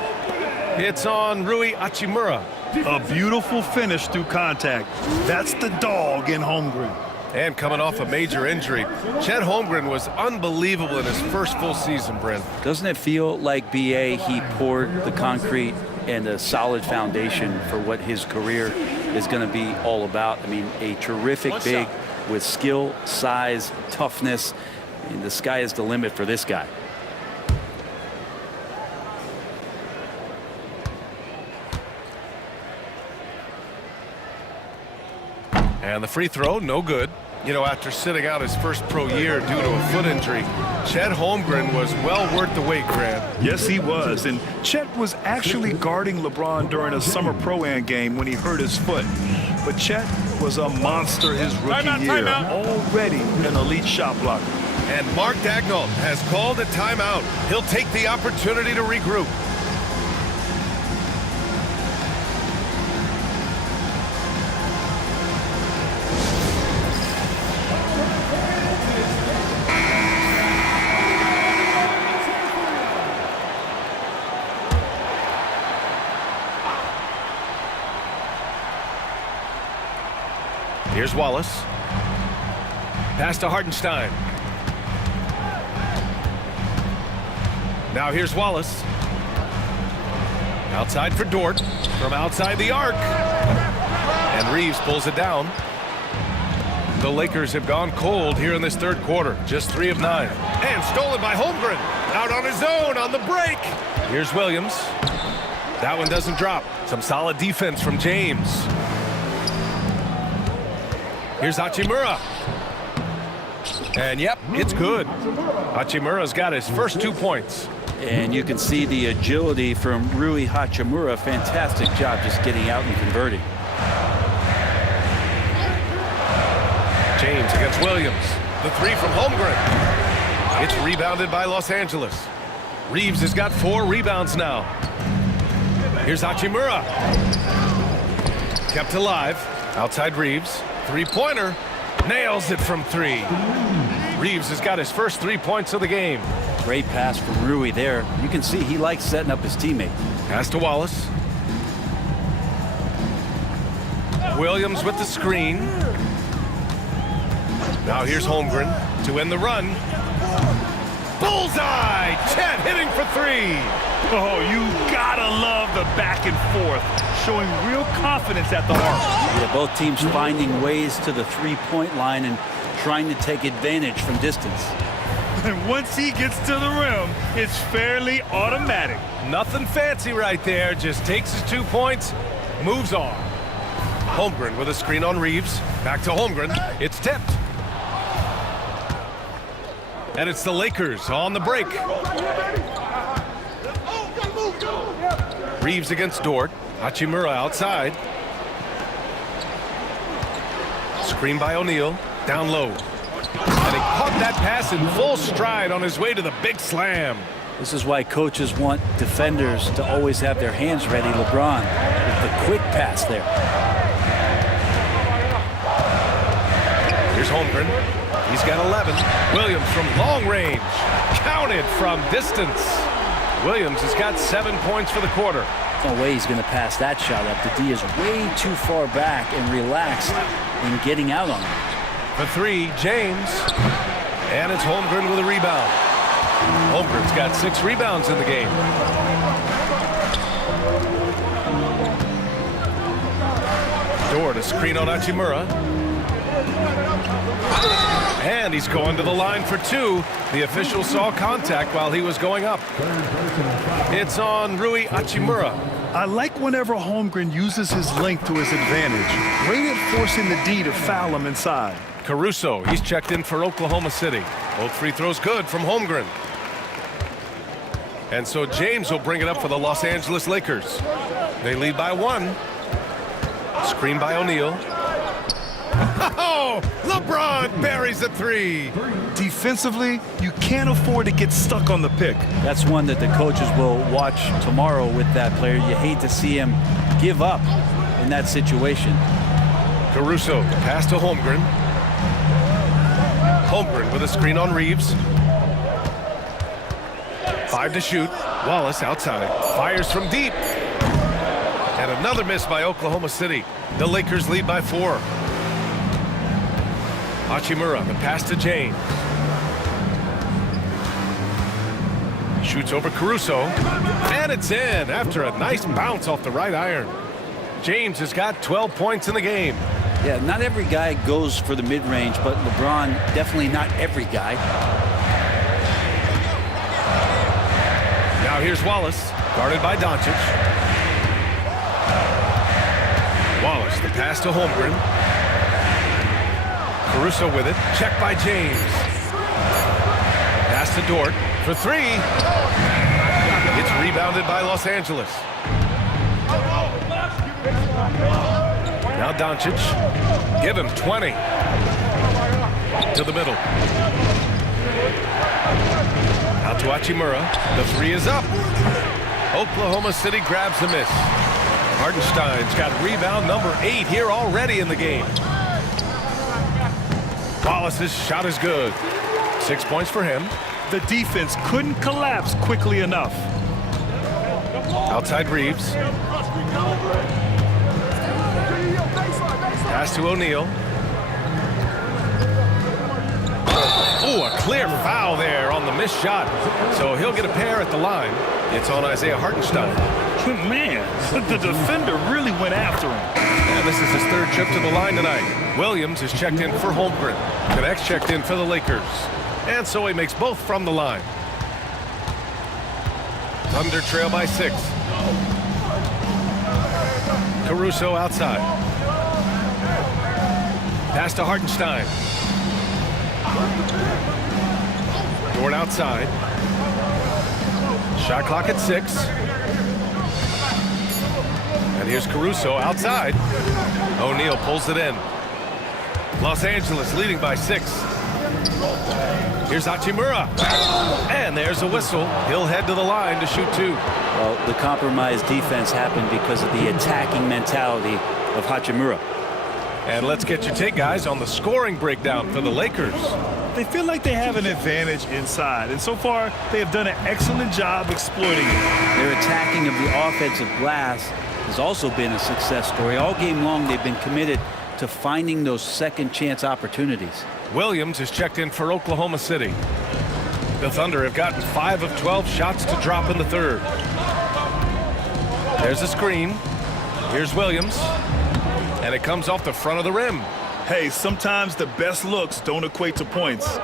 It's on Rui Hachimura. A beautiful finish through contact. That's the dog in Holmgren. And coming off a major injury, Chet Holmgren was unbelievable in his first full season, Brent. Doesn't it feel like BA, he poured the concrete and a solid foundation for what his career is going to be all about? I mean, a terrific big with skill, size, toughness. I mean, the sky is the limit for this guy. And the free throw, no good. You know, after sitting out his first pro year due to a foot injury, Chet Holmgren was well worth the wait, Grant. Yes, he was. And Chet was actually guarding LeBron during a summer Pro-Am game when he hurt his foot. But Chet was a monster his rookie year, already an elite shot blocker. And Mark Daigneault has called a timeout. He'll take the opportunity to regroup. Here's Wallace. Pass to Hartenstein. Now here's Wallace. Outside for Dort. From outside the arc. And Reeves pulls it down. The Lakers have gone cold here in this third quarter. Just 3 of 9. And stolen by Holmgren. Out on his own on the break. Here's Williams. That one doesn't drop. Some solid defense from James. Here's Hachimura. And yep, it's good. Hachimura's got his first 2 points. And you can see the agility from Rui Hachimura. Fantastic job just getting out and converting. James against Williams. The 3 from Holmgren. It's rebounded by Los Angeles. Reeves has got 4 rebounds now. Here's Hachimura. Kept alive. Outside Reeves. 3-pointer. Nails it from 3. Reeves has got his first 3 points of the game. Great pass from Rui there. You can see he likes setting up his teammate. Pass to Wallace. Williams with the screen. Now here's Holmgren to end the run. Bullseye! Chet hitting for 3. Oh, you gotta love the back and forth, showing real confidence at the arc. Yeah, both teams finding ways to the three-point line and trying to take advantage from distance. And once he gets to the rim, it's fairly automatic. Nothing fancy right there. Just takes his 2 points, moves on. Holmgren with a screen on Reeves. Back to Holmgren. It's tipped. And it's the Lakers on the break. Reeves against Dort. Hachimura outside. Screen by O'Neal. Down low. And he caught that pass in full stride on his way to the big slam. This is why coaches want defenders to always have their hands ready. LeBron with the quick pass there. Here's Holmgren. He's got 11. Williams from long range. Counted from distance. Williams has got 7 points for the quarter. No way he's going to pass that shot up. The D is way too far back and relaxed in getting out on him. For 3, James. And it's Holmgren with a rebound. Holmgren's got 6 rebounds in the game. Dort a screen on Hachimura. And he's going to the line for 2. The official saw contact while he was going up. It's on Rui Hachimura. I like whenever Holmgren uses his length to his advantage. Great at forcing the D to foul him inside. Caruso, he's checked in for Oklahoma City. Both free throws good from Holmgren. And so James will bring it up for the Los Angeles Lakers. They lead by 1. Screen by O'Neal. Oh, LeBron buries a 3. Defensively, you can't afford to get stuck on the pick. That's one that the coaches will watch tomorrow with that player. You hate to see him give up in that situation. Caruso, pass to Holmgren. Holmgren with a screen on Reeves. 5 to shoot. Wallace outside. Fires from deep. And another miss by Oklahoma City. The Lakers lead by 4. Hachimura, the pass to James. Shoots over Caruso. And it's in after a nice bounce off the right iron. James has got 12 points in the game. Yeah, not every guy goes for the mid-range, but LeBron, definitely not every guy. Now here's Wallace, guarded by Doncic. Wallace, the pass to Holmgren. Caruso with it. Checked by James. Pass to Dort for three. It's rebounded by Los Angeles. Now Doncic. Give him 20. To the middle. Out to Hachimura. The three is up. Oklahoma City grabs the miss. Hartenstein's got rebound number 8 here already in the game. Wallace's shot is good. 6 points for him. The defense couldn't collapse quickly enough. Outside Reeves. Pass to O'Neal. Oh, a clear foul there on the missed shot. So he'll get a pair at the line. It's on Isaiah Hartenstein. Man, the defender really went after him. And this is his 3rd trip to the line tonight. Williams is checked in for Holmgren. Connect's checked in for the Lakers. And so he makes both from the line. Thunder trail by 6. Caruso outside. Pass to Hartenstein. Dort outside. Shot clock at 6. And here's Caruso outside. O'Neal pulls it in. Los Angeles leading by 6. Here's Hachimura. And there's a whistle. He'll head to the line to shoot 2. Well, the compromised defense happened because of the attacking mentality of Hachimura. And let's get your take, guys, on the scoring breakdown for the Lakers. They feel like they have an advantage inside, and so far they have done an excellent job exploiting it. Their attacking of the offensive glass has also been a success story. All game long, they've been committed to finding those second chance opportunities. Williams is checked in for Oklahoma City. The Thunder have gotten 5 of 12 shots to drop in the 3rd. There's a screen. Here's Williams. And it comes off the front of the rim. Hey, sometimes the best looks don't equate to points.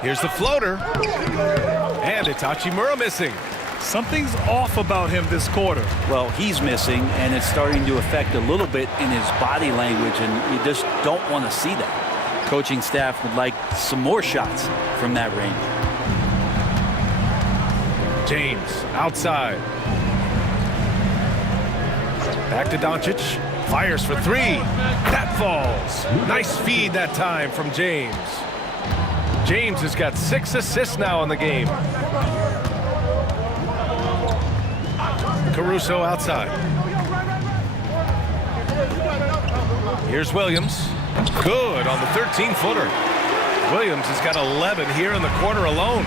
Here's the floater. And it's Hachimura missing. Something's off about him this quarter. Well, he's missing, and it's starting to affect a little bit in his body language, and you just don't want to see that. Coaching staff would like some more shots from that range. James outside. Back to Doncic. Fires for 3. That falls. Nice feed that time from James. James has got 6 assists now in the game. Caruso outside. Here's Williams. Good on the 13-footer. Williams has got 11 here in the quarter alone.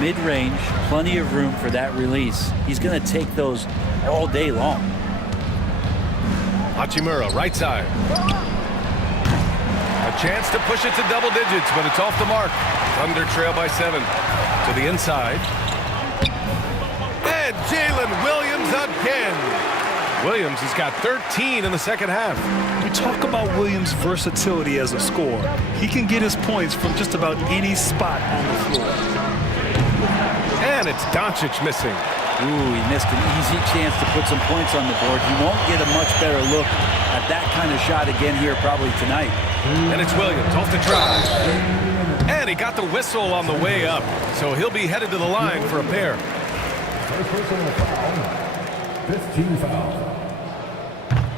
Mid-range, plenty of room for that release. He's going to take those all day long. Hachimura, right side. A chance to push it to double digits, but it's off the mark. Thunder trail by 7. To the inside. And Jalen Williams again. Williams has got 13 in the second half. We talk about Williams' versatility as a scorer. He can get his points from just about any spot on the floor. And it's Doncic missing. Ooh, he missed an easy chance to put some points on the board. He won't get a much better look at that kind of shot again here probably tonight. And it's Williams off the drive. And he got the whistle on the way up. So he'll be headed to the line for a pair. First personal foul. 15 foul.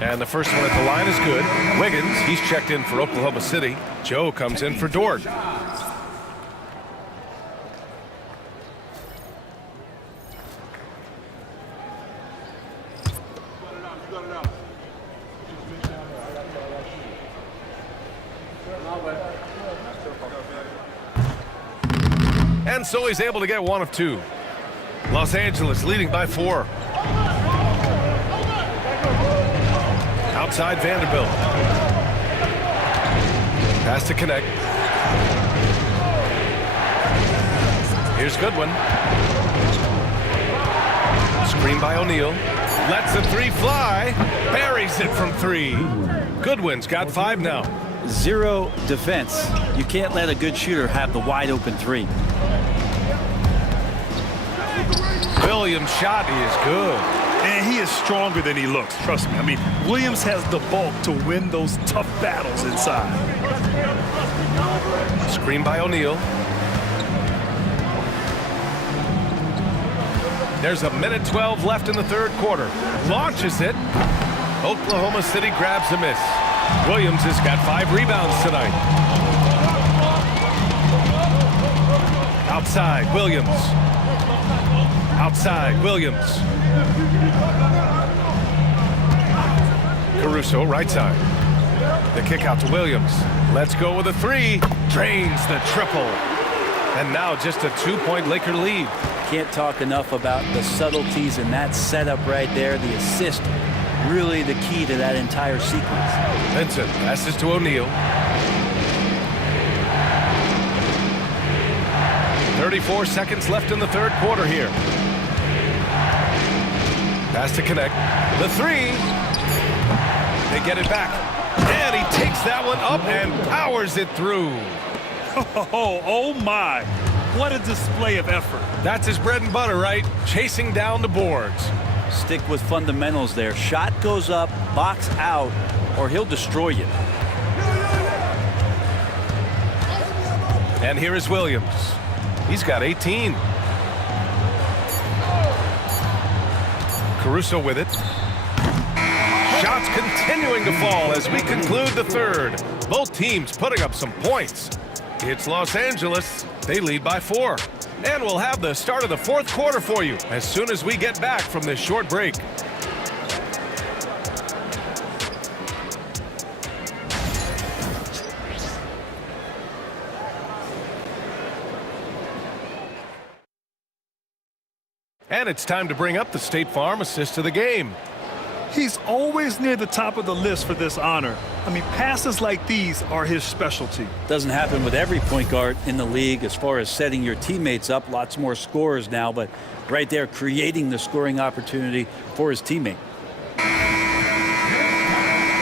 And the first one at the line is good. Wiggins, he's checked in for Oklahoma City. Joe comes in for Dort. And so he's able to get 1 of 2. Los Angeles leading by 4. Outside Vanderbilt. Pass to Connect. Here's Goodwin. Screen by O'Neal. Lets the 3 fly. Buries it from 3. Goodwin's got 5 now. Zero defense. You can't let a good shooter have the wide open 3. Williams' shot is good. And he is stronger than he looks, trust me. I mean, Williams has the bulk to win those tough battles inside. Screen by O'Neal. There's 1:12 left in the third quarter. Launches it. Oklahoma City grabs a miss. Williams has got 5 rebounds tonight. Outside, Williams. Outside, Williams. Caruso, right side. The kick out to Williams. Let's go with a 3. Drains the triple. And now just a 2-point Laker lead. Can't talk enough about the subtleties in that setup right there. The assist, really the key to that entire sequence. Vincent passes to O'Neal. 34 seconds left in the third quarter here. Pass to connect. The 3. They get it back. And he takes that one up and powers it through. Oh my. What a display of effort. That's his bread and butter, right? Chasing down the boards. Stick with fundamentals there. Shot goes up, box out, or he'll destroy you. And here is Williams. He's got 18. Caruso with it. Shots continuing to fall as we conclude the third. Both teams putting up some points. It's Los Angeles. They lead by 4. And we'll have the start of the fourth quarter for you as soon as we get back from this short break. And it's time to bring up the State Farm assist of the game. He's always near the top of the list for this honor. I mean, passes like these are his specialty. Doesn't happen with every point guard in the league as far as setting your teammates up. Lots more scorers now, but right there creating the scoring opportunity for his teammate.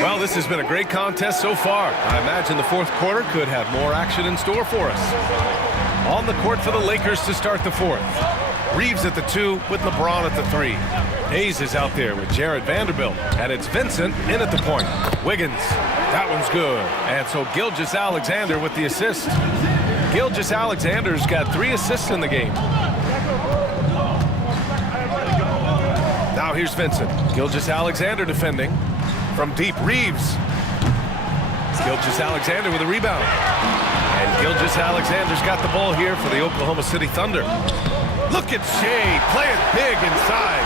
Well, this has been a great contest so far. I imagine the fourth quarter could have more action in store for us. On the court for the Lakers to start the fourth. Reeves at the 2 with LeBron at the 3. Hayes is out there with Jared Vanderbilt. And it's Vincent in at the point. Wiggins, that one's good. And so Gilgeous-Alexander with the assist. Gilgeous-Alexander's got 3 assists in the game. Now here's Vincent. Gilgeous-Alexander defending. From deep, Reeves. Gilgeous-Alexander with a rebound. And Gilgeous-Alexander's got the ball here for the Oklahoma City Thunder. Look at Shea playing big inside.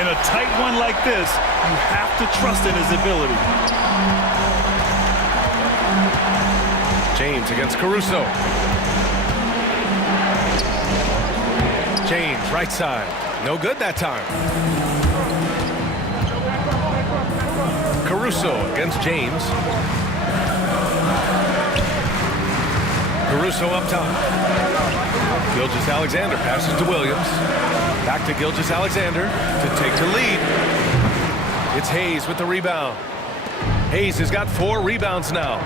In a tight one like this, you have to trust in his ability. James against Caruso. James, right side. No good that time. Caruso against James. Caruso up top. Gilgeous-Alexander passes to Williams. Back to Gilgeous-Alexander to take the lead. It's Hayes with the rebound. Hayes has got 4 rebounds now.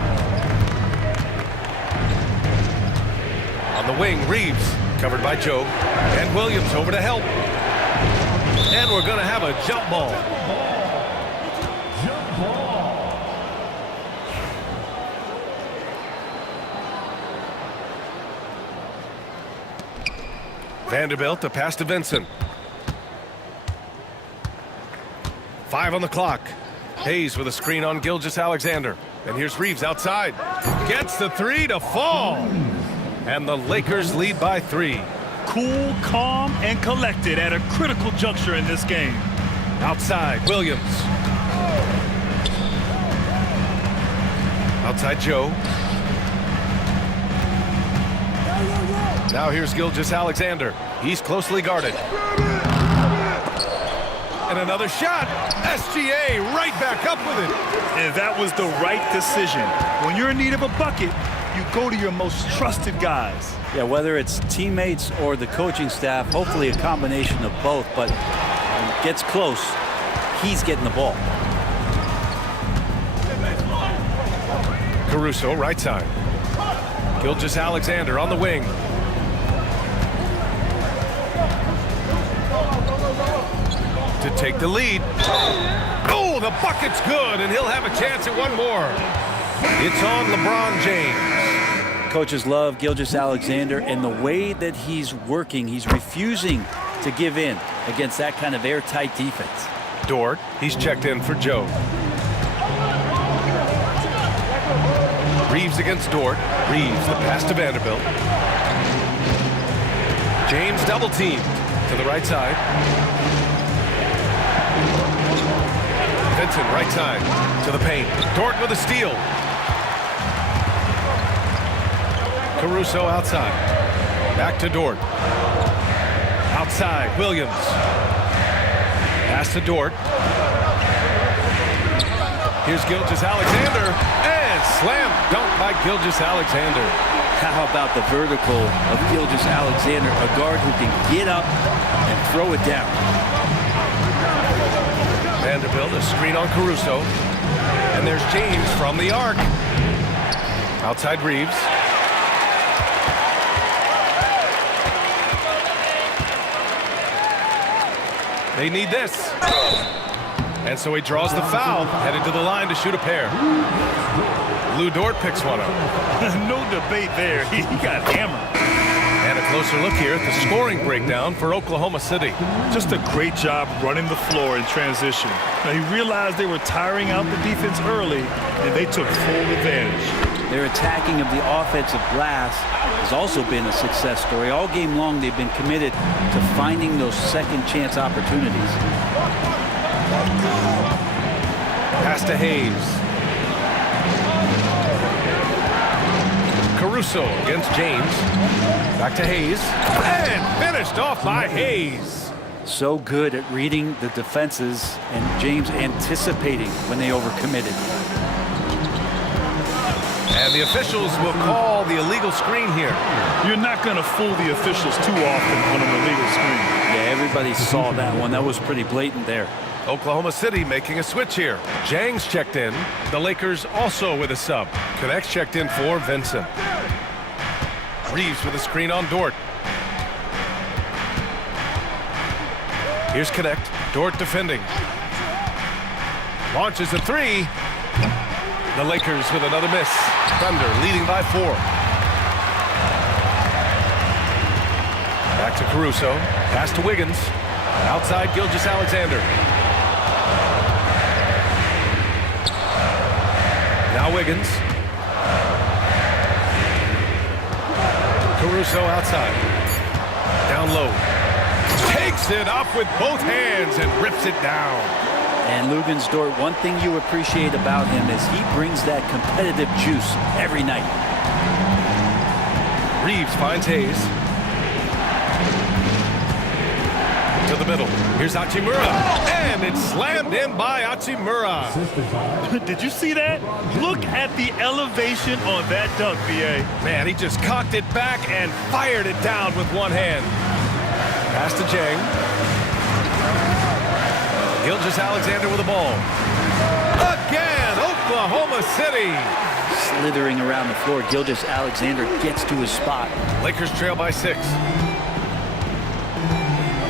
On the wing, Reeves covered by Joe. And Williams over to help. And we're going to have a jump ball. Vanderbilt to pass to Vincent. 5 on the clock. Hayes with a screen on Gilgeous-Alexander. And here's Reeves outside. Gets the 3 to fall. And the Lakers lead by 3. Cool, calm, and collected at a critical juncture in this game. Outside, Williams. Outside, Joe. Now here's Gilgeous-Alexander. He's closely guarded. And another shot. SGA right back up with it. And that was the right decision. When you're in need of a bucket, you go to your most trusted guys. Yeah, whether it's teammates or the coaching staff, hopefully a combination of both, but when it gets close, he's getting the ball. Caruso, right side. Gilgeous-Alexander on the wing. To to take the lead. Oh, the bucket's good, and he'll have a chance at one more. It's on LeBron James. Coaches love Gilgeous-Alexander, and the way that he's working, he's refusing to give in against that kind of airtight defense. Dort, he's checked in for Joe. Reeves against Dort. Reeves, the pass to Vanderbilt. James double teamed to the right side. Vincent right side to the paint. Dort with a steal. Caruso outside. Back to Dort. Outside, Williams. Pass to Dort. Here's Gilgeous-Alexander. And slam dunk by Gilgeous-Alexander. How about the vertical of Gilgeous-Alexander, a guard who can get up and throw it down. Vanderbilt, a screen on Caruso. And there's James from the arc. Outside Reeves. They need this. And so he draws the foul, headed to the line to shoot a pair. Lou Dort picks one up. No debate there. He got hammered. And a closer look here at the scoring breakdown for Oklahoma City. Just a great job running the floor in transition. Now, he realized they were tiring out the defense early, and they took full advantage. Their attacking of the offensive glass has also been a success story. All game long, they've been committed to finding those second chance opportunities. Pass to Hayes. Caruso against James. Back to Hayes. And finished off by Hayes. So good at reading the defenses, and James anticipating when they overcommitted. And the officials will call the illegal screen here. You're not going to fool the officials too often on an illegal screen. Yeah, everybody saw that one. That was pretty blatant there. Oklahoma City making a switch here. Jang's checked in. The Lakers also with a sub. Connects checked in for Vincent. Reeves with a screen on Dort. Here's Connect. Dort defending. Launches a three. The Lakers with another miss. Thunder leading by 4. Back to Caruso. Pass to Wiggins. Outside Gilgeous-Alexander. Now Wiggins. Caruso outside. Down low. Takes it up with both hands and rips it down. And Luguentz Dort, one thing you appreciate about him is he brings that competitive juice every night. Reeves finds Hayes. To the middle. Here's Hachimura. And it's slammed in by Hachimura. Did you see that? Look at the elevation on that dunk, VA. Man, he just cocked it back and fired it down with one hand. Pass to Jang. Gilgeous-Alexander with the ball. Again, Oklahoma City. Slithering around the floor, Gilgeous-Alexander gets to his spot. Lakers trail by 6.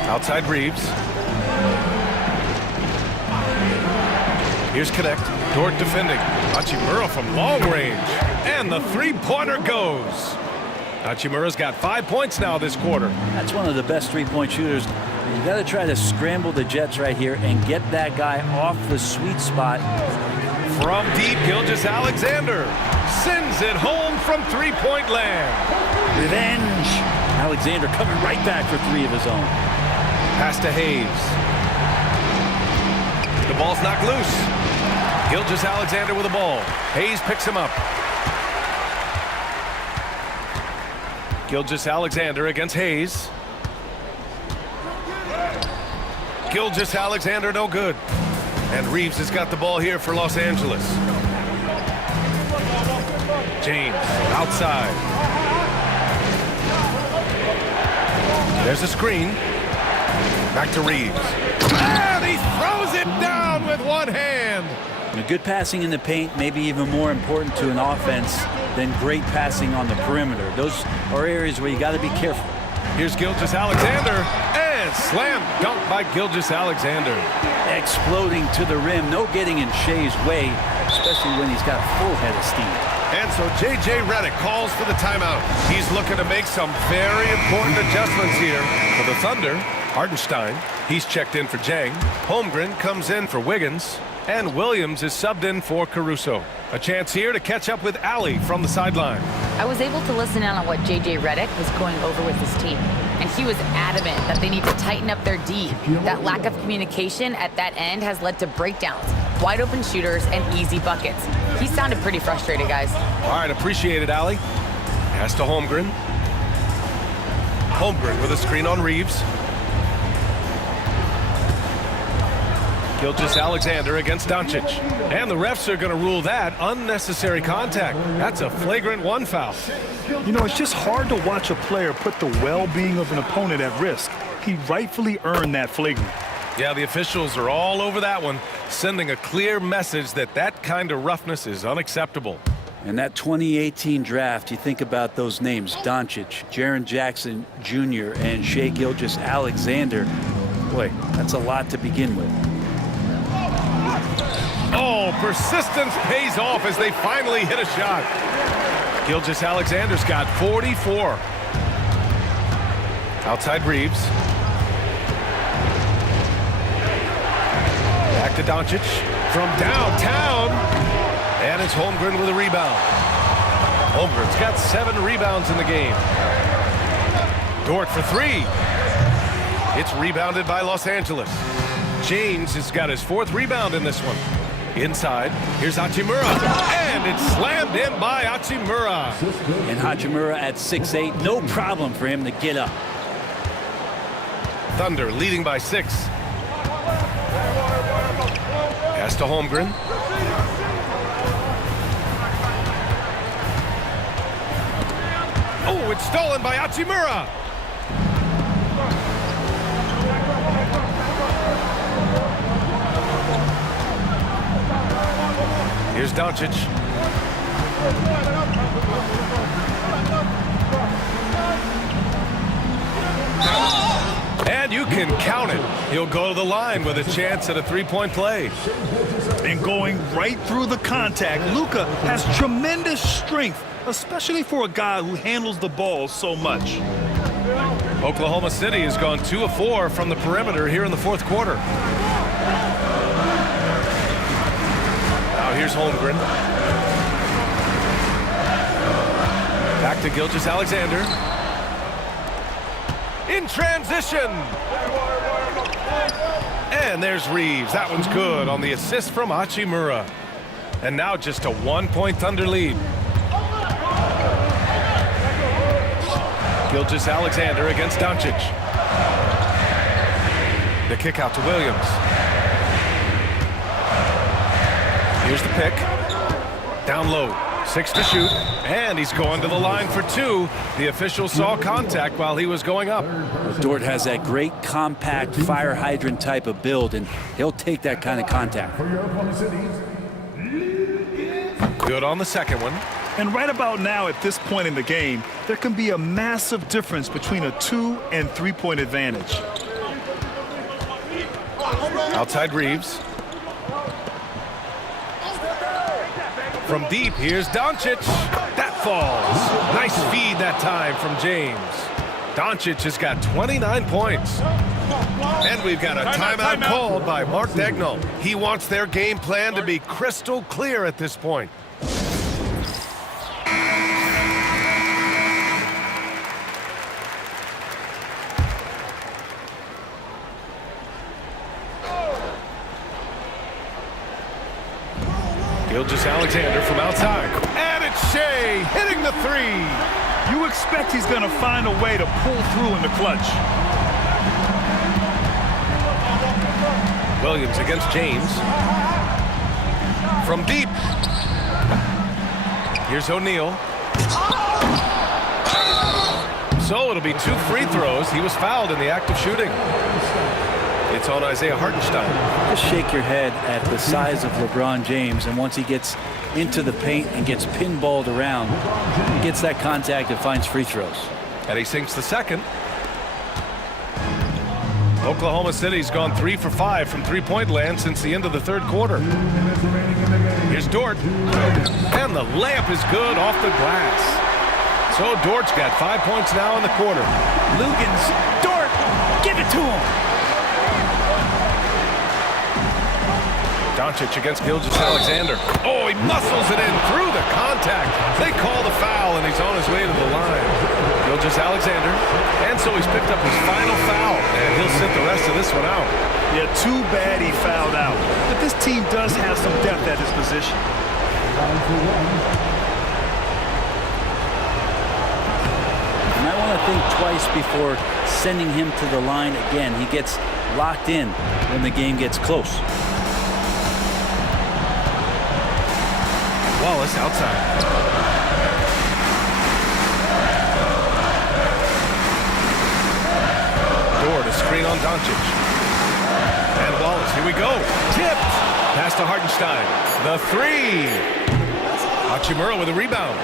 Outside Reeves. Here's Connect. Dort defending. Hachimura from long range. And the three-pointer goes. Hachimura's got 5 points now this quarter. That's one of the best three-point shooters. You got to try to scramble the Jets right here and get that guy off the sweet spot. From deep, Gilgeous-Alexander sends it home from three-point land. Revenge. Alexander coming right back for 3 of his own. Pass to Hayes. The ball's knocked loose. Gilgeous-Alexander with the ball. Hayes picks him up. Gilgeous-Alexander against Hayes. Gilgeous-Alexander no good. And Reeves has got the ball here for Los Angeles. James outside. There's a screen. Back to Reeves. And he throws it down with one hand. And good passing in the paint may be even more important to an offense than great passing on the perimeter. Those are areas where you got to be careful. Here's Gilgeous-Alexander. And And slam dunk by Gilgeous-Alexander. Exploding to the rim. No getting in Shea's way, especially when he's got a full head of steam. And so J.J. Redick calls for the timeout. He's looking to make some very important adjustments here. For the Thunder, Hartenstein, he's checked in for Jang. Holmgren comes in for Wiggins. And Williams is subbed in for Caruso. A chance here to catch up with Allie from the sideline. I was able to listen in on what J.J. Redick was going over with his team. And he was adamant that they need to tighten up their D. That lack of communication at that end has led to breakdowns, wide open shooters, and easy buckets. He sounded pretty frustrated, guys. All right, appreciate it, Allie. Pass to Holmgren. Holmgren with a screen on Reeves. Gilgeous-Alexander against Doncic. And the refs are going to rule that unnecessary contact. That's a flagrant 1 foul. You know, it's just hard to watch a player put the well-being of an opponent at risk. He rightfully earned that flagrant. Yeah, the officials are all over that one, sending a clear message that that kind of roughness is unacceptable. In that 2018 draft, you think about those names, Doncic, Jaren Jackson Jr., and Shai Gilgeous-Alexander. Boy, that's a lot to begin with. Oh, persistence pays off as they finally hit a shot. Gilgeous-Alexander's got 44. Outside Reeves. Back to Doncic from downtown. And it's Holmgren with a rebound. Holmgren's got 7 rebounds in the game. Dort for 3. It's rebounded by Los Angeles. James has got his 4th rebound in this one. Inside, here's Hachimura, and it's slammed in by Hachimura. And Hachimura at 6'8", no problem for him to get up. Thunder leading by 6. Pass to Holmgren. Oh, it's stolen by Hachimura. Here's Doncic. And you can count it. He'll go to the line with a chance at a 3-point play. And going right through the contact, Luka has tremendous strength, especially for a guy who handles the ball so much. Oklahoma City has gone 2 of 4 from the perimeter here in the 4th quarter. Now here's Holmgren. Back to Gilgeous-Alexander. In transition. And there's Reeves. That one's good on the assist from Hachimura. And now just a 1-point Thunder lead. Gilgeous-Alexander against Doncic. The kick out to Williams. Here's the pick. Down low. 6 to shoot. And he's going to the line for 2. The official saw contact while he was going up. Dort has that great compact fire hydrant type of build, and he'll take that kind of contact. Good on the second one. And right about now, at this point in the game, there can be a massive difference between a 2- and 3-point advantage. Outside Reeves. From deep, here's Doncic. That falls. Nice feed that time from James. Doncic has got 29 points. And we've got a timeout called by Mark Daigneault. He wants their game plan to be crystal clear at this point. Gilgeous-Alexander from outside. And it's Shai hitting the 3. You expect he's going to find a way to pull through in the clutch. Williams against James. From deep. Here's O'Neal. So it'll be 2 free throws. He was fouled in the act of shooting. It's on Isaiah Hartenstein. Just shake your head at the size of LeBron James, and once he gets into the paint and gets pinballed around, he gets that contact and finds free throws. And he sinks the second. Oklahoma City's gone 3 for 5 from three-point land since the end of the third quarter. Here's Dort. And the layup is good off the glass. So Dort's got 5 points now in the quarter. Lugans, Dort, give it to him. Doncic against Gilgeous-Alexander. Oh, he muscles it in through the contact. They call the foul, and he's on his way to the line. Gilgeous-Alexander. And so he's picked up his final foul, and he'll sit the rest of this one out. Yeah, too bad he fouled out. But this team does have some depth at his position. You might want to think twice before sending him to the line again. He gets locked in when the game gets close. Wallace outside. Dort, a screen on Doncic. And Wallace, here we go. Tipped. Pass to Hartenstein. The three. Hachimura with a rebound.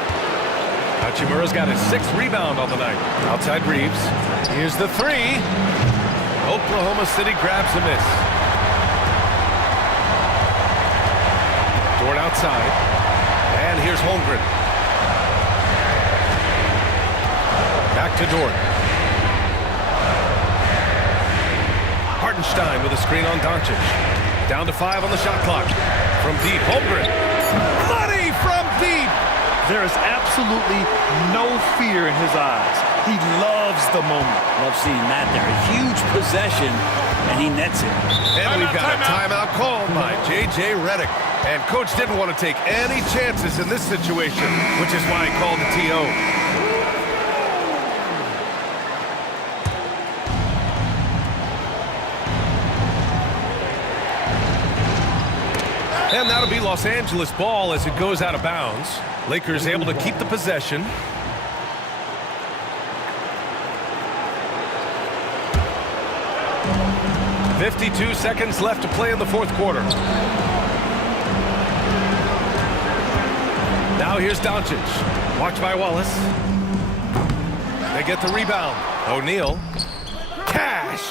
Hachimura's got his 6th rebound on the night. Outside Reeves. Here's the three. Oklahoma City grabs a miss. Dort outside. And here's Holmgren. Back to Dort. Hartenstein with a screen on Doncic. Down to 5 on the shot clock. From deep, Holmgren. Money from deep! There is absolutely no fear in his eyes. He loves the moment. Love seeing that there. A huge possession, and he nets it. And we've got a timeout called by J.J. Redick. And coach didn't want to take any chances in this situation, which is why he called the TO. And that'll be Los Angeles ball as it goes out of bounds. Lakers able to keep the possession. .52 seconds left to play in the fourth quarter. Now here's Doncic. Watched by Wallace. They get the rebound. O'Neal. Cash.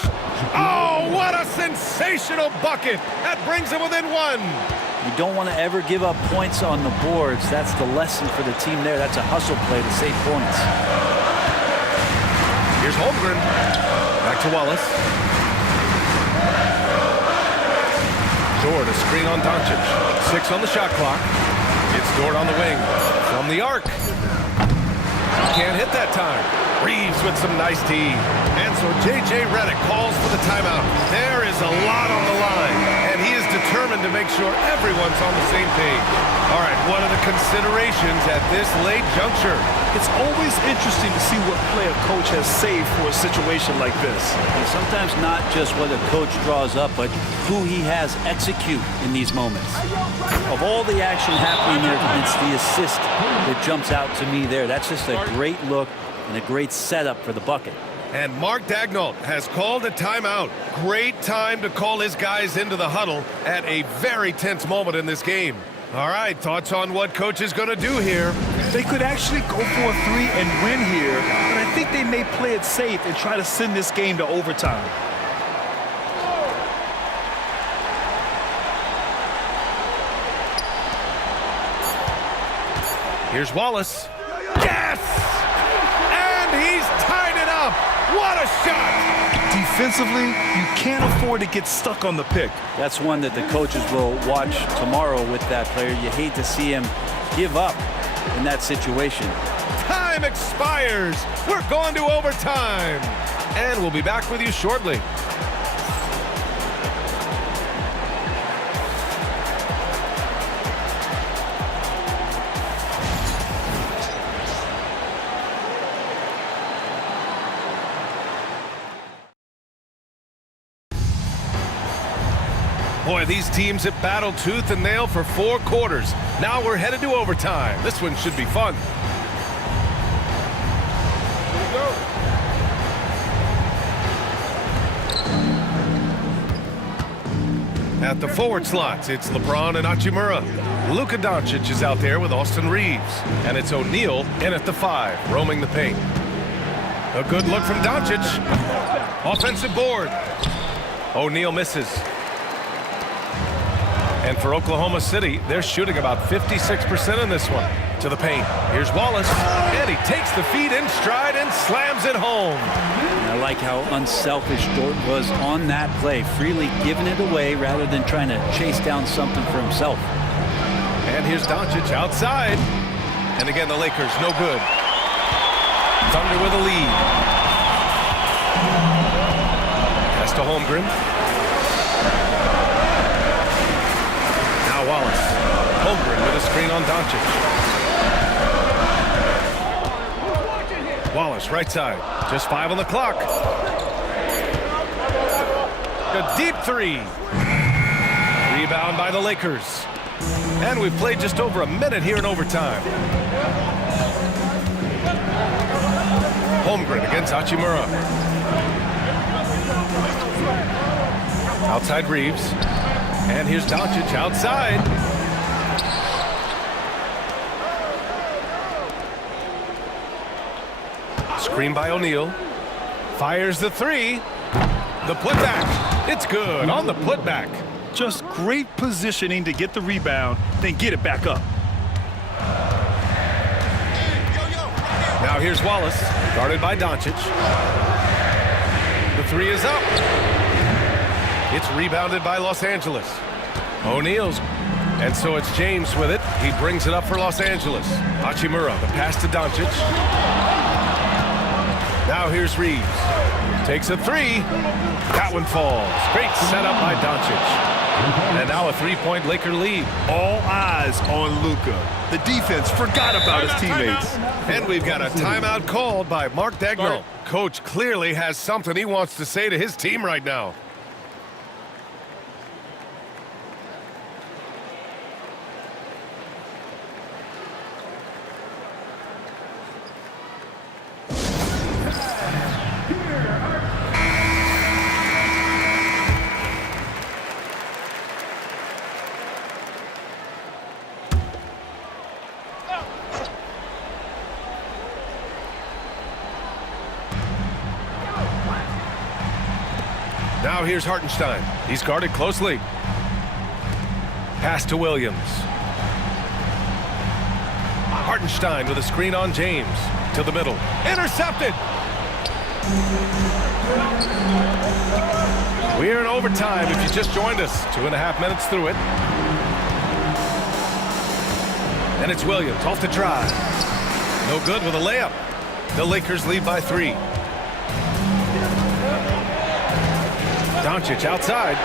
Oh, what a sensational bucket. That brings them within 1. You don't want to ever give up points on the boards. That's the lesson for the team there. That's a hustle play to save points. Here's Holmgren. Back to Wallace. Dort, a screen on Doncic. 6 on the shot clock. It's Dort on the wing. From the arc. He can't hit that time. Reeves with some nice D. And so J.J. Redick calls for the timeout. There is a lot on the line, and he is determined to make sure everyone's on the same page. All right, what are the considerations at this late juncture? It's always interesting to see what play a coach has saved for a situation like this. And sometimes not just what a coach draws up, but who he has execute in these moments. Of all the action happening there, it's the assist that jumps out to me there. That's just a great look and a great setup for the bucket. And Mark Daigneault has called a timeout. Great time to call his guys into the huddle at a very tense moment in this game. All right, thoughts on what coach is going to do here? They could actually go for a 3 and win here, but I think they may play it safe and try to send this game to overtime. Here's Wallace. Yes! And he's tied it up. What a shot! Defensively, you can't afford to get stuck on the pick. That's one that the coaches will watch tomorrow with that player. You hate to see him give up in that situation. Time expires. We're going to overtime. And we'll be back with you shortly. Boy, these teams have battled tooth and nail for 4 quarters. Now we're headed to overtime. This one should be fun. Here we go. At the forward slots, it's LeBron and Hachimura. Luka Doncic is out there with Austin Reeves. And it's O'Neal in at the 5, roaming the paint. A good look from Doncic. Offensive board. O'Neal misses. And for Oklahoma City, they're shooting about 56% in this one. To the paint. Here's Wallace. And he takes the feed in stride and slams it home. And I like how unselfish Dort was on that play, freely giving it away rather than trying to chase down something for himself. And here's Doncic outside. And again, the Lakers, no good. Thunder with a lead. Pass to Holmgren. Now Wallace. Holmgren with a screen on Doncic. Wallace, right side. Just 5 on the clock. A deep three. Rebound by the Lakers. And we've played just over a minute here in overtime. Holmgren against Hachimura. Outside Reeves. And here's Doncic outside. Screen by O'Neal. Fires the three. The putback. It's good on the putback. Just great positioning to get the rebound, then get it back up. Now here's Wallace, guarded by Doncic. The three is up. It's rebounded by Los Angeles. O'Neal's. And so it's James with it. He brings it up for Los Angeles. Hachimura, the pass to Doncic. Now here's Reeves. Takes a three. That one falls. Great setup by Doncic. And now a three-point Laker lead. All eyes on Luka. The defense forgot about his teammates. And we've got a timeout called by Mark Dagnall. Coach clearly has something he wants to say to his team right now. Now here's Hartenstein. He's guarded closely. Pass to Williams. Hartenstein with a screen on James. To the middle. Intercepted! We're in overtime if you just joined us. 2.5 minutes through it. And it's Williams off the drive. No good with a layup. The Lakers lead by 3. Doncic outside.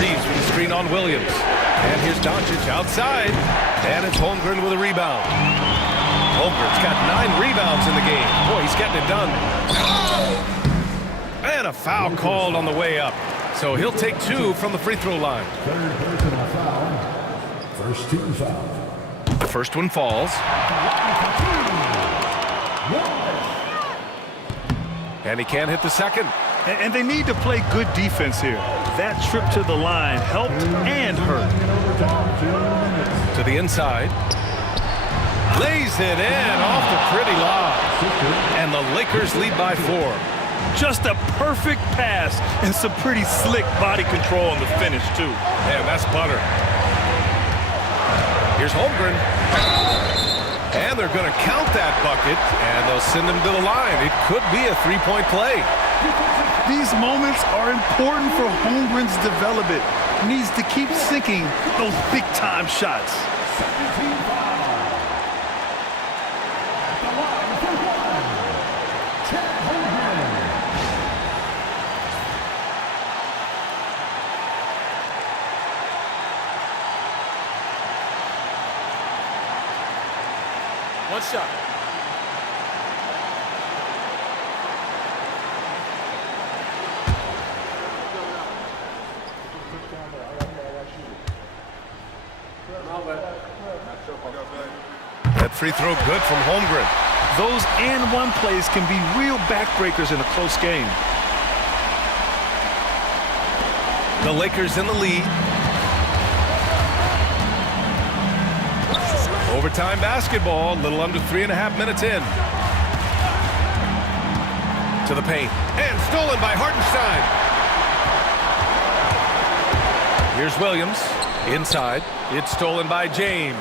Reeves with a screen on Williams. And here's Doncic outside. And it's Holmgren with a rebound. Holmgren's got 9 rebounds in the game. Boy, he's getting it done. And a foul called on the way up. So he'll take 2 from the free throw line. Third personal foul. First team foul. The first one falls. And he can't hit the second. And they need to play good defense here. That trip to the line helped and hurt. To the inside. Lays it in off the pretty lob. And the Lakers lead by 4. Just a perfect pass and some pretty slick body control on the finish, too. Man, that's butter. Here's Holmgren. And they're going to count that bucket, and they'll send him to the line. It could be a 3-point play. These moments are important for Holmgren's development. He needs to keep sinking those big-time shots. One shot. That free throw good from Holmgren. Those and-one plays can be real backbreakers in a close game. The Lakers in the lead. Overtime basketball, a little under 3.5 minutes in. To To the paint. And stolen by Hartenstein. Here's Williams. Inside. It's stolen by James.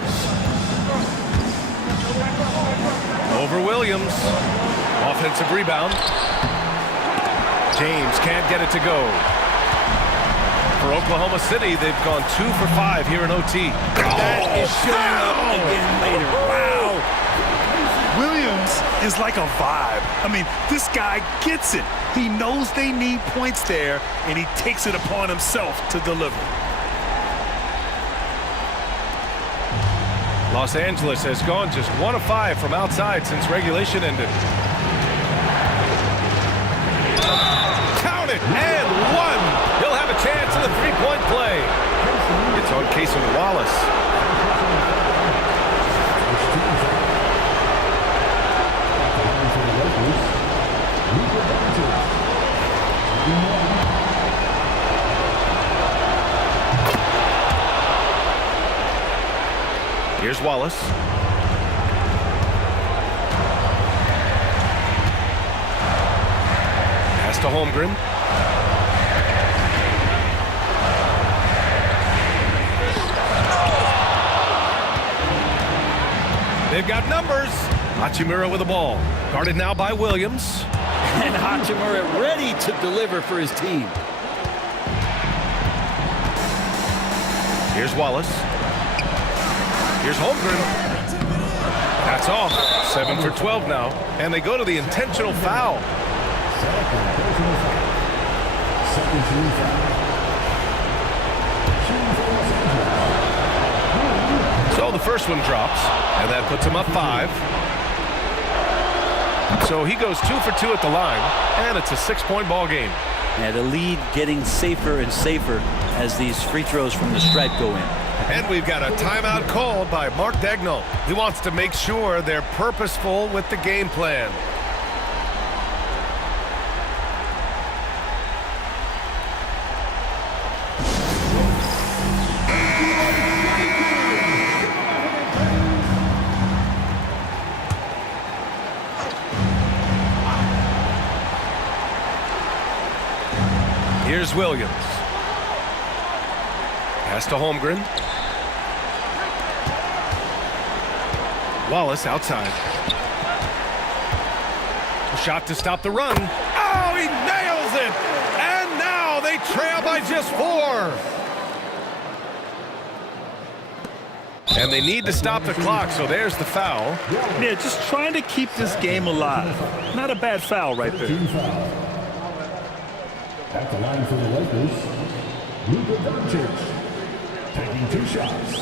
Over Williams. Offensive rebound. James can't get it to go. For Oklahoma City, they've gone 2 for 5 here in OT. That is showing up again later. Wow. Williams is like a vibe. I mean, this guy gets it. He knows they need points there, and he takes it upon himself to deliver. Los Angeles has gone just 1 of 5 from outside since regulation ended. Count it, and 1. He'll have a chance in the three-point play. It's on Cason Wallace. Here's Wallace. Pass to Holmgren. They've got numbers. Hachimura with the ball. Guarded now by Williams. And Hachimura ready to deliver for his team. Here's Wallace. Here's Holmgren. That's off. 7 for 12 now. And they go to the intentional foul. So the first one drops, and that puts him up 5. So he goes 2 for 2 at the line, and it's a 6-point ball game. Yeah, the lead getting safer and safer as these free throws from the stripe go in. And we've got a timeout called by Mark Daigneault. He wants to make sure they're purposeful with the game plan. Here's Williams. Pass to Holmgren. Wallace outside. A shot to stop the run. Oh, he nails it! And now they trail by just 4. And they need to stop the clock, so there's the foul. Yeah, just trying to keep this game alive. Not a bad foul right there. At the line for the Lakers, Luka Doncic, taking 2 shots.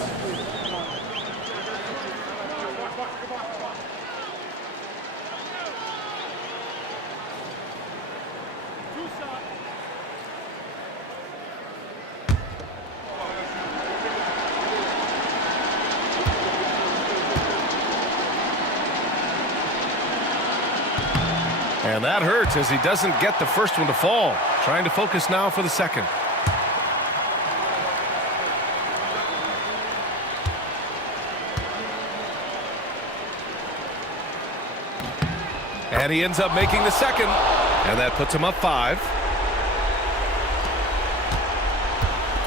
And that hurts as he doesn't get the first one to fall. Trying to focus now for the second. And he ends up making the second. And that puts him up 5.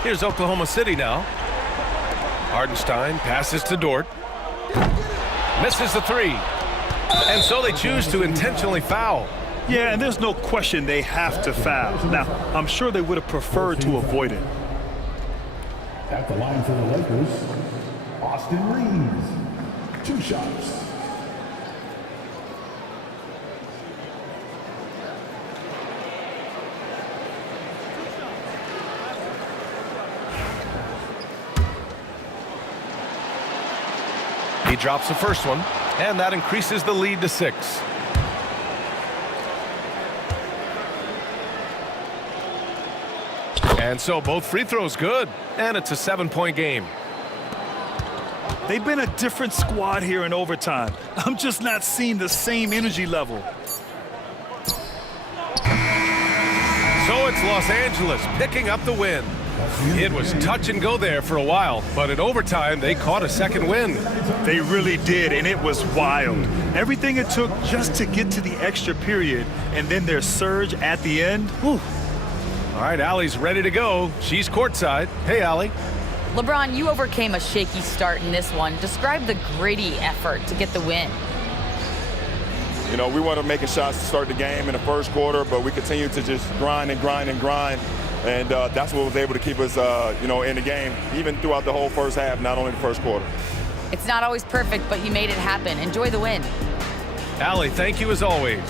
Here's Oklahoma City now. Hartenstein passes to Dort. Misses the 3. And so they choose to intentionally foul. Yeah, and there's no question they have to foul. Now, I'm sure they would have preferred to avoid it. At the line for the Lakers, Austin Reeves, 2 shots. He drops the first one, and that increases the lead to 6. And so both free throws good, and it's a 7-point game. They've been a different squad here in overtime. I'm just not seeing the same energy level. So it's Los Angeles picking up the win. It was touch and go there for a while, but in overtime, they caught a second win. They really did, and it was wild. Everything it took just to get to the extra period, and then their surge at the end. Whew. All right, Allie's ready to go. She's courtside. Hey, Allie. LeBron, you overcame a shaky start in this one. Describe the gritty effort to get the win. You know, we weren't making shots to start the game in the first quarter, but we continued to just grind and grind and grind. And that's what was able to keep us, you know, in the game, even throughout the whole first half, not only the first quarter. It's not always perfect, but you made it happen. Enjoy the win. Allie, thank you as always.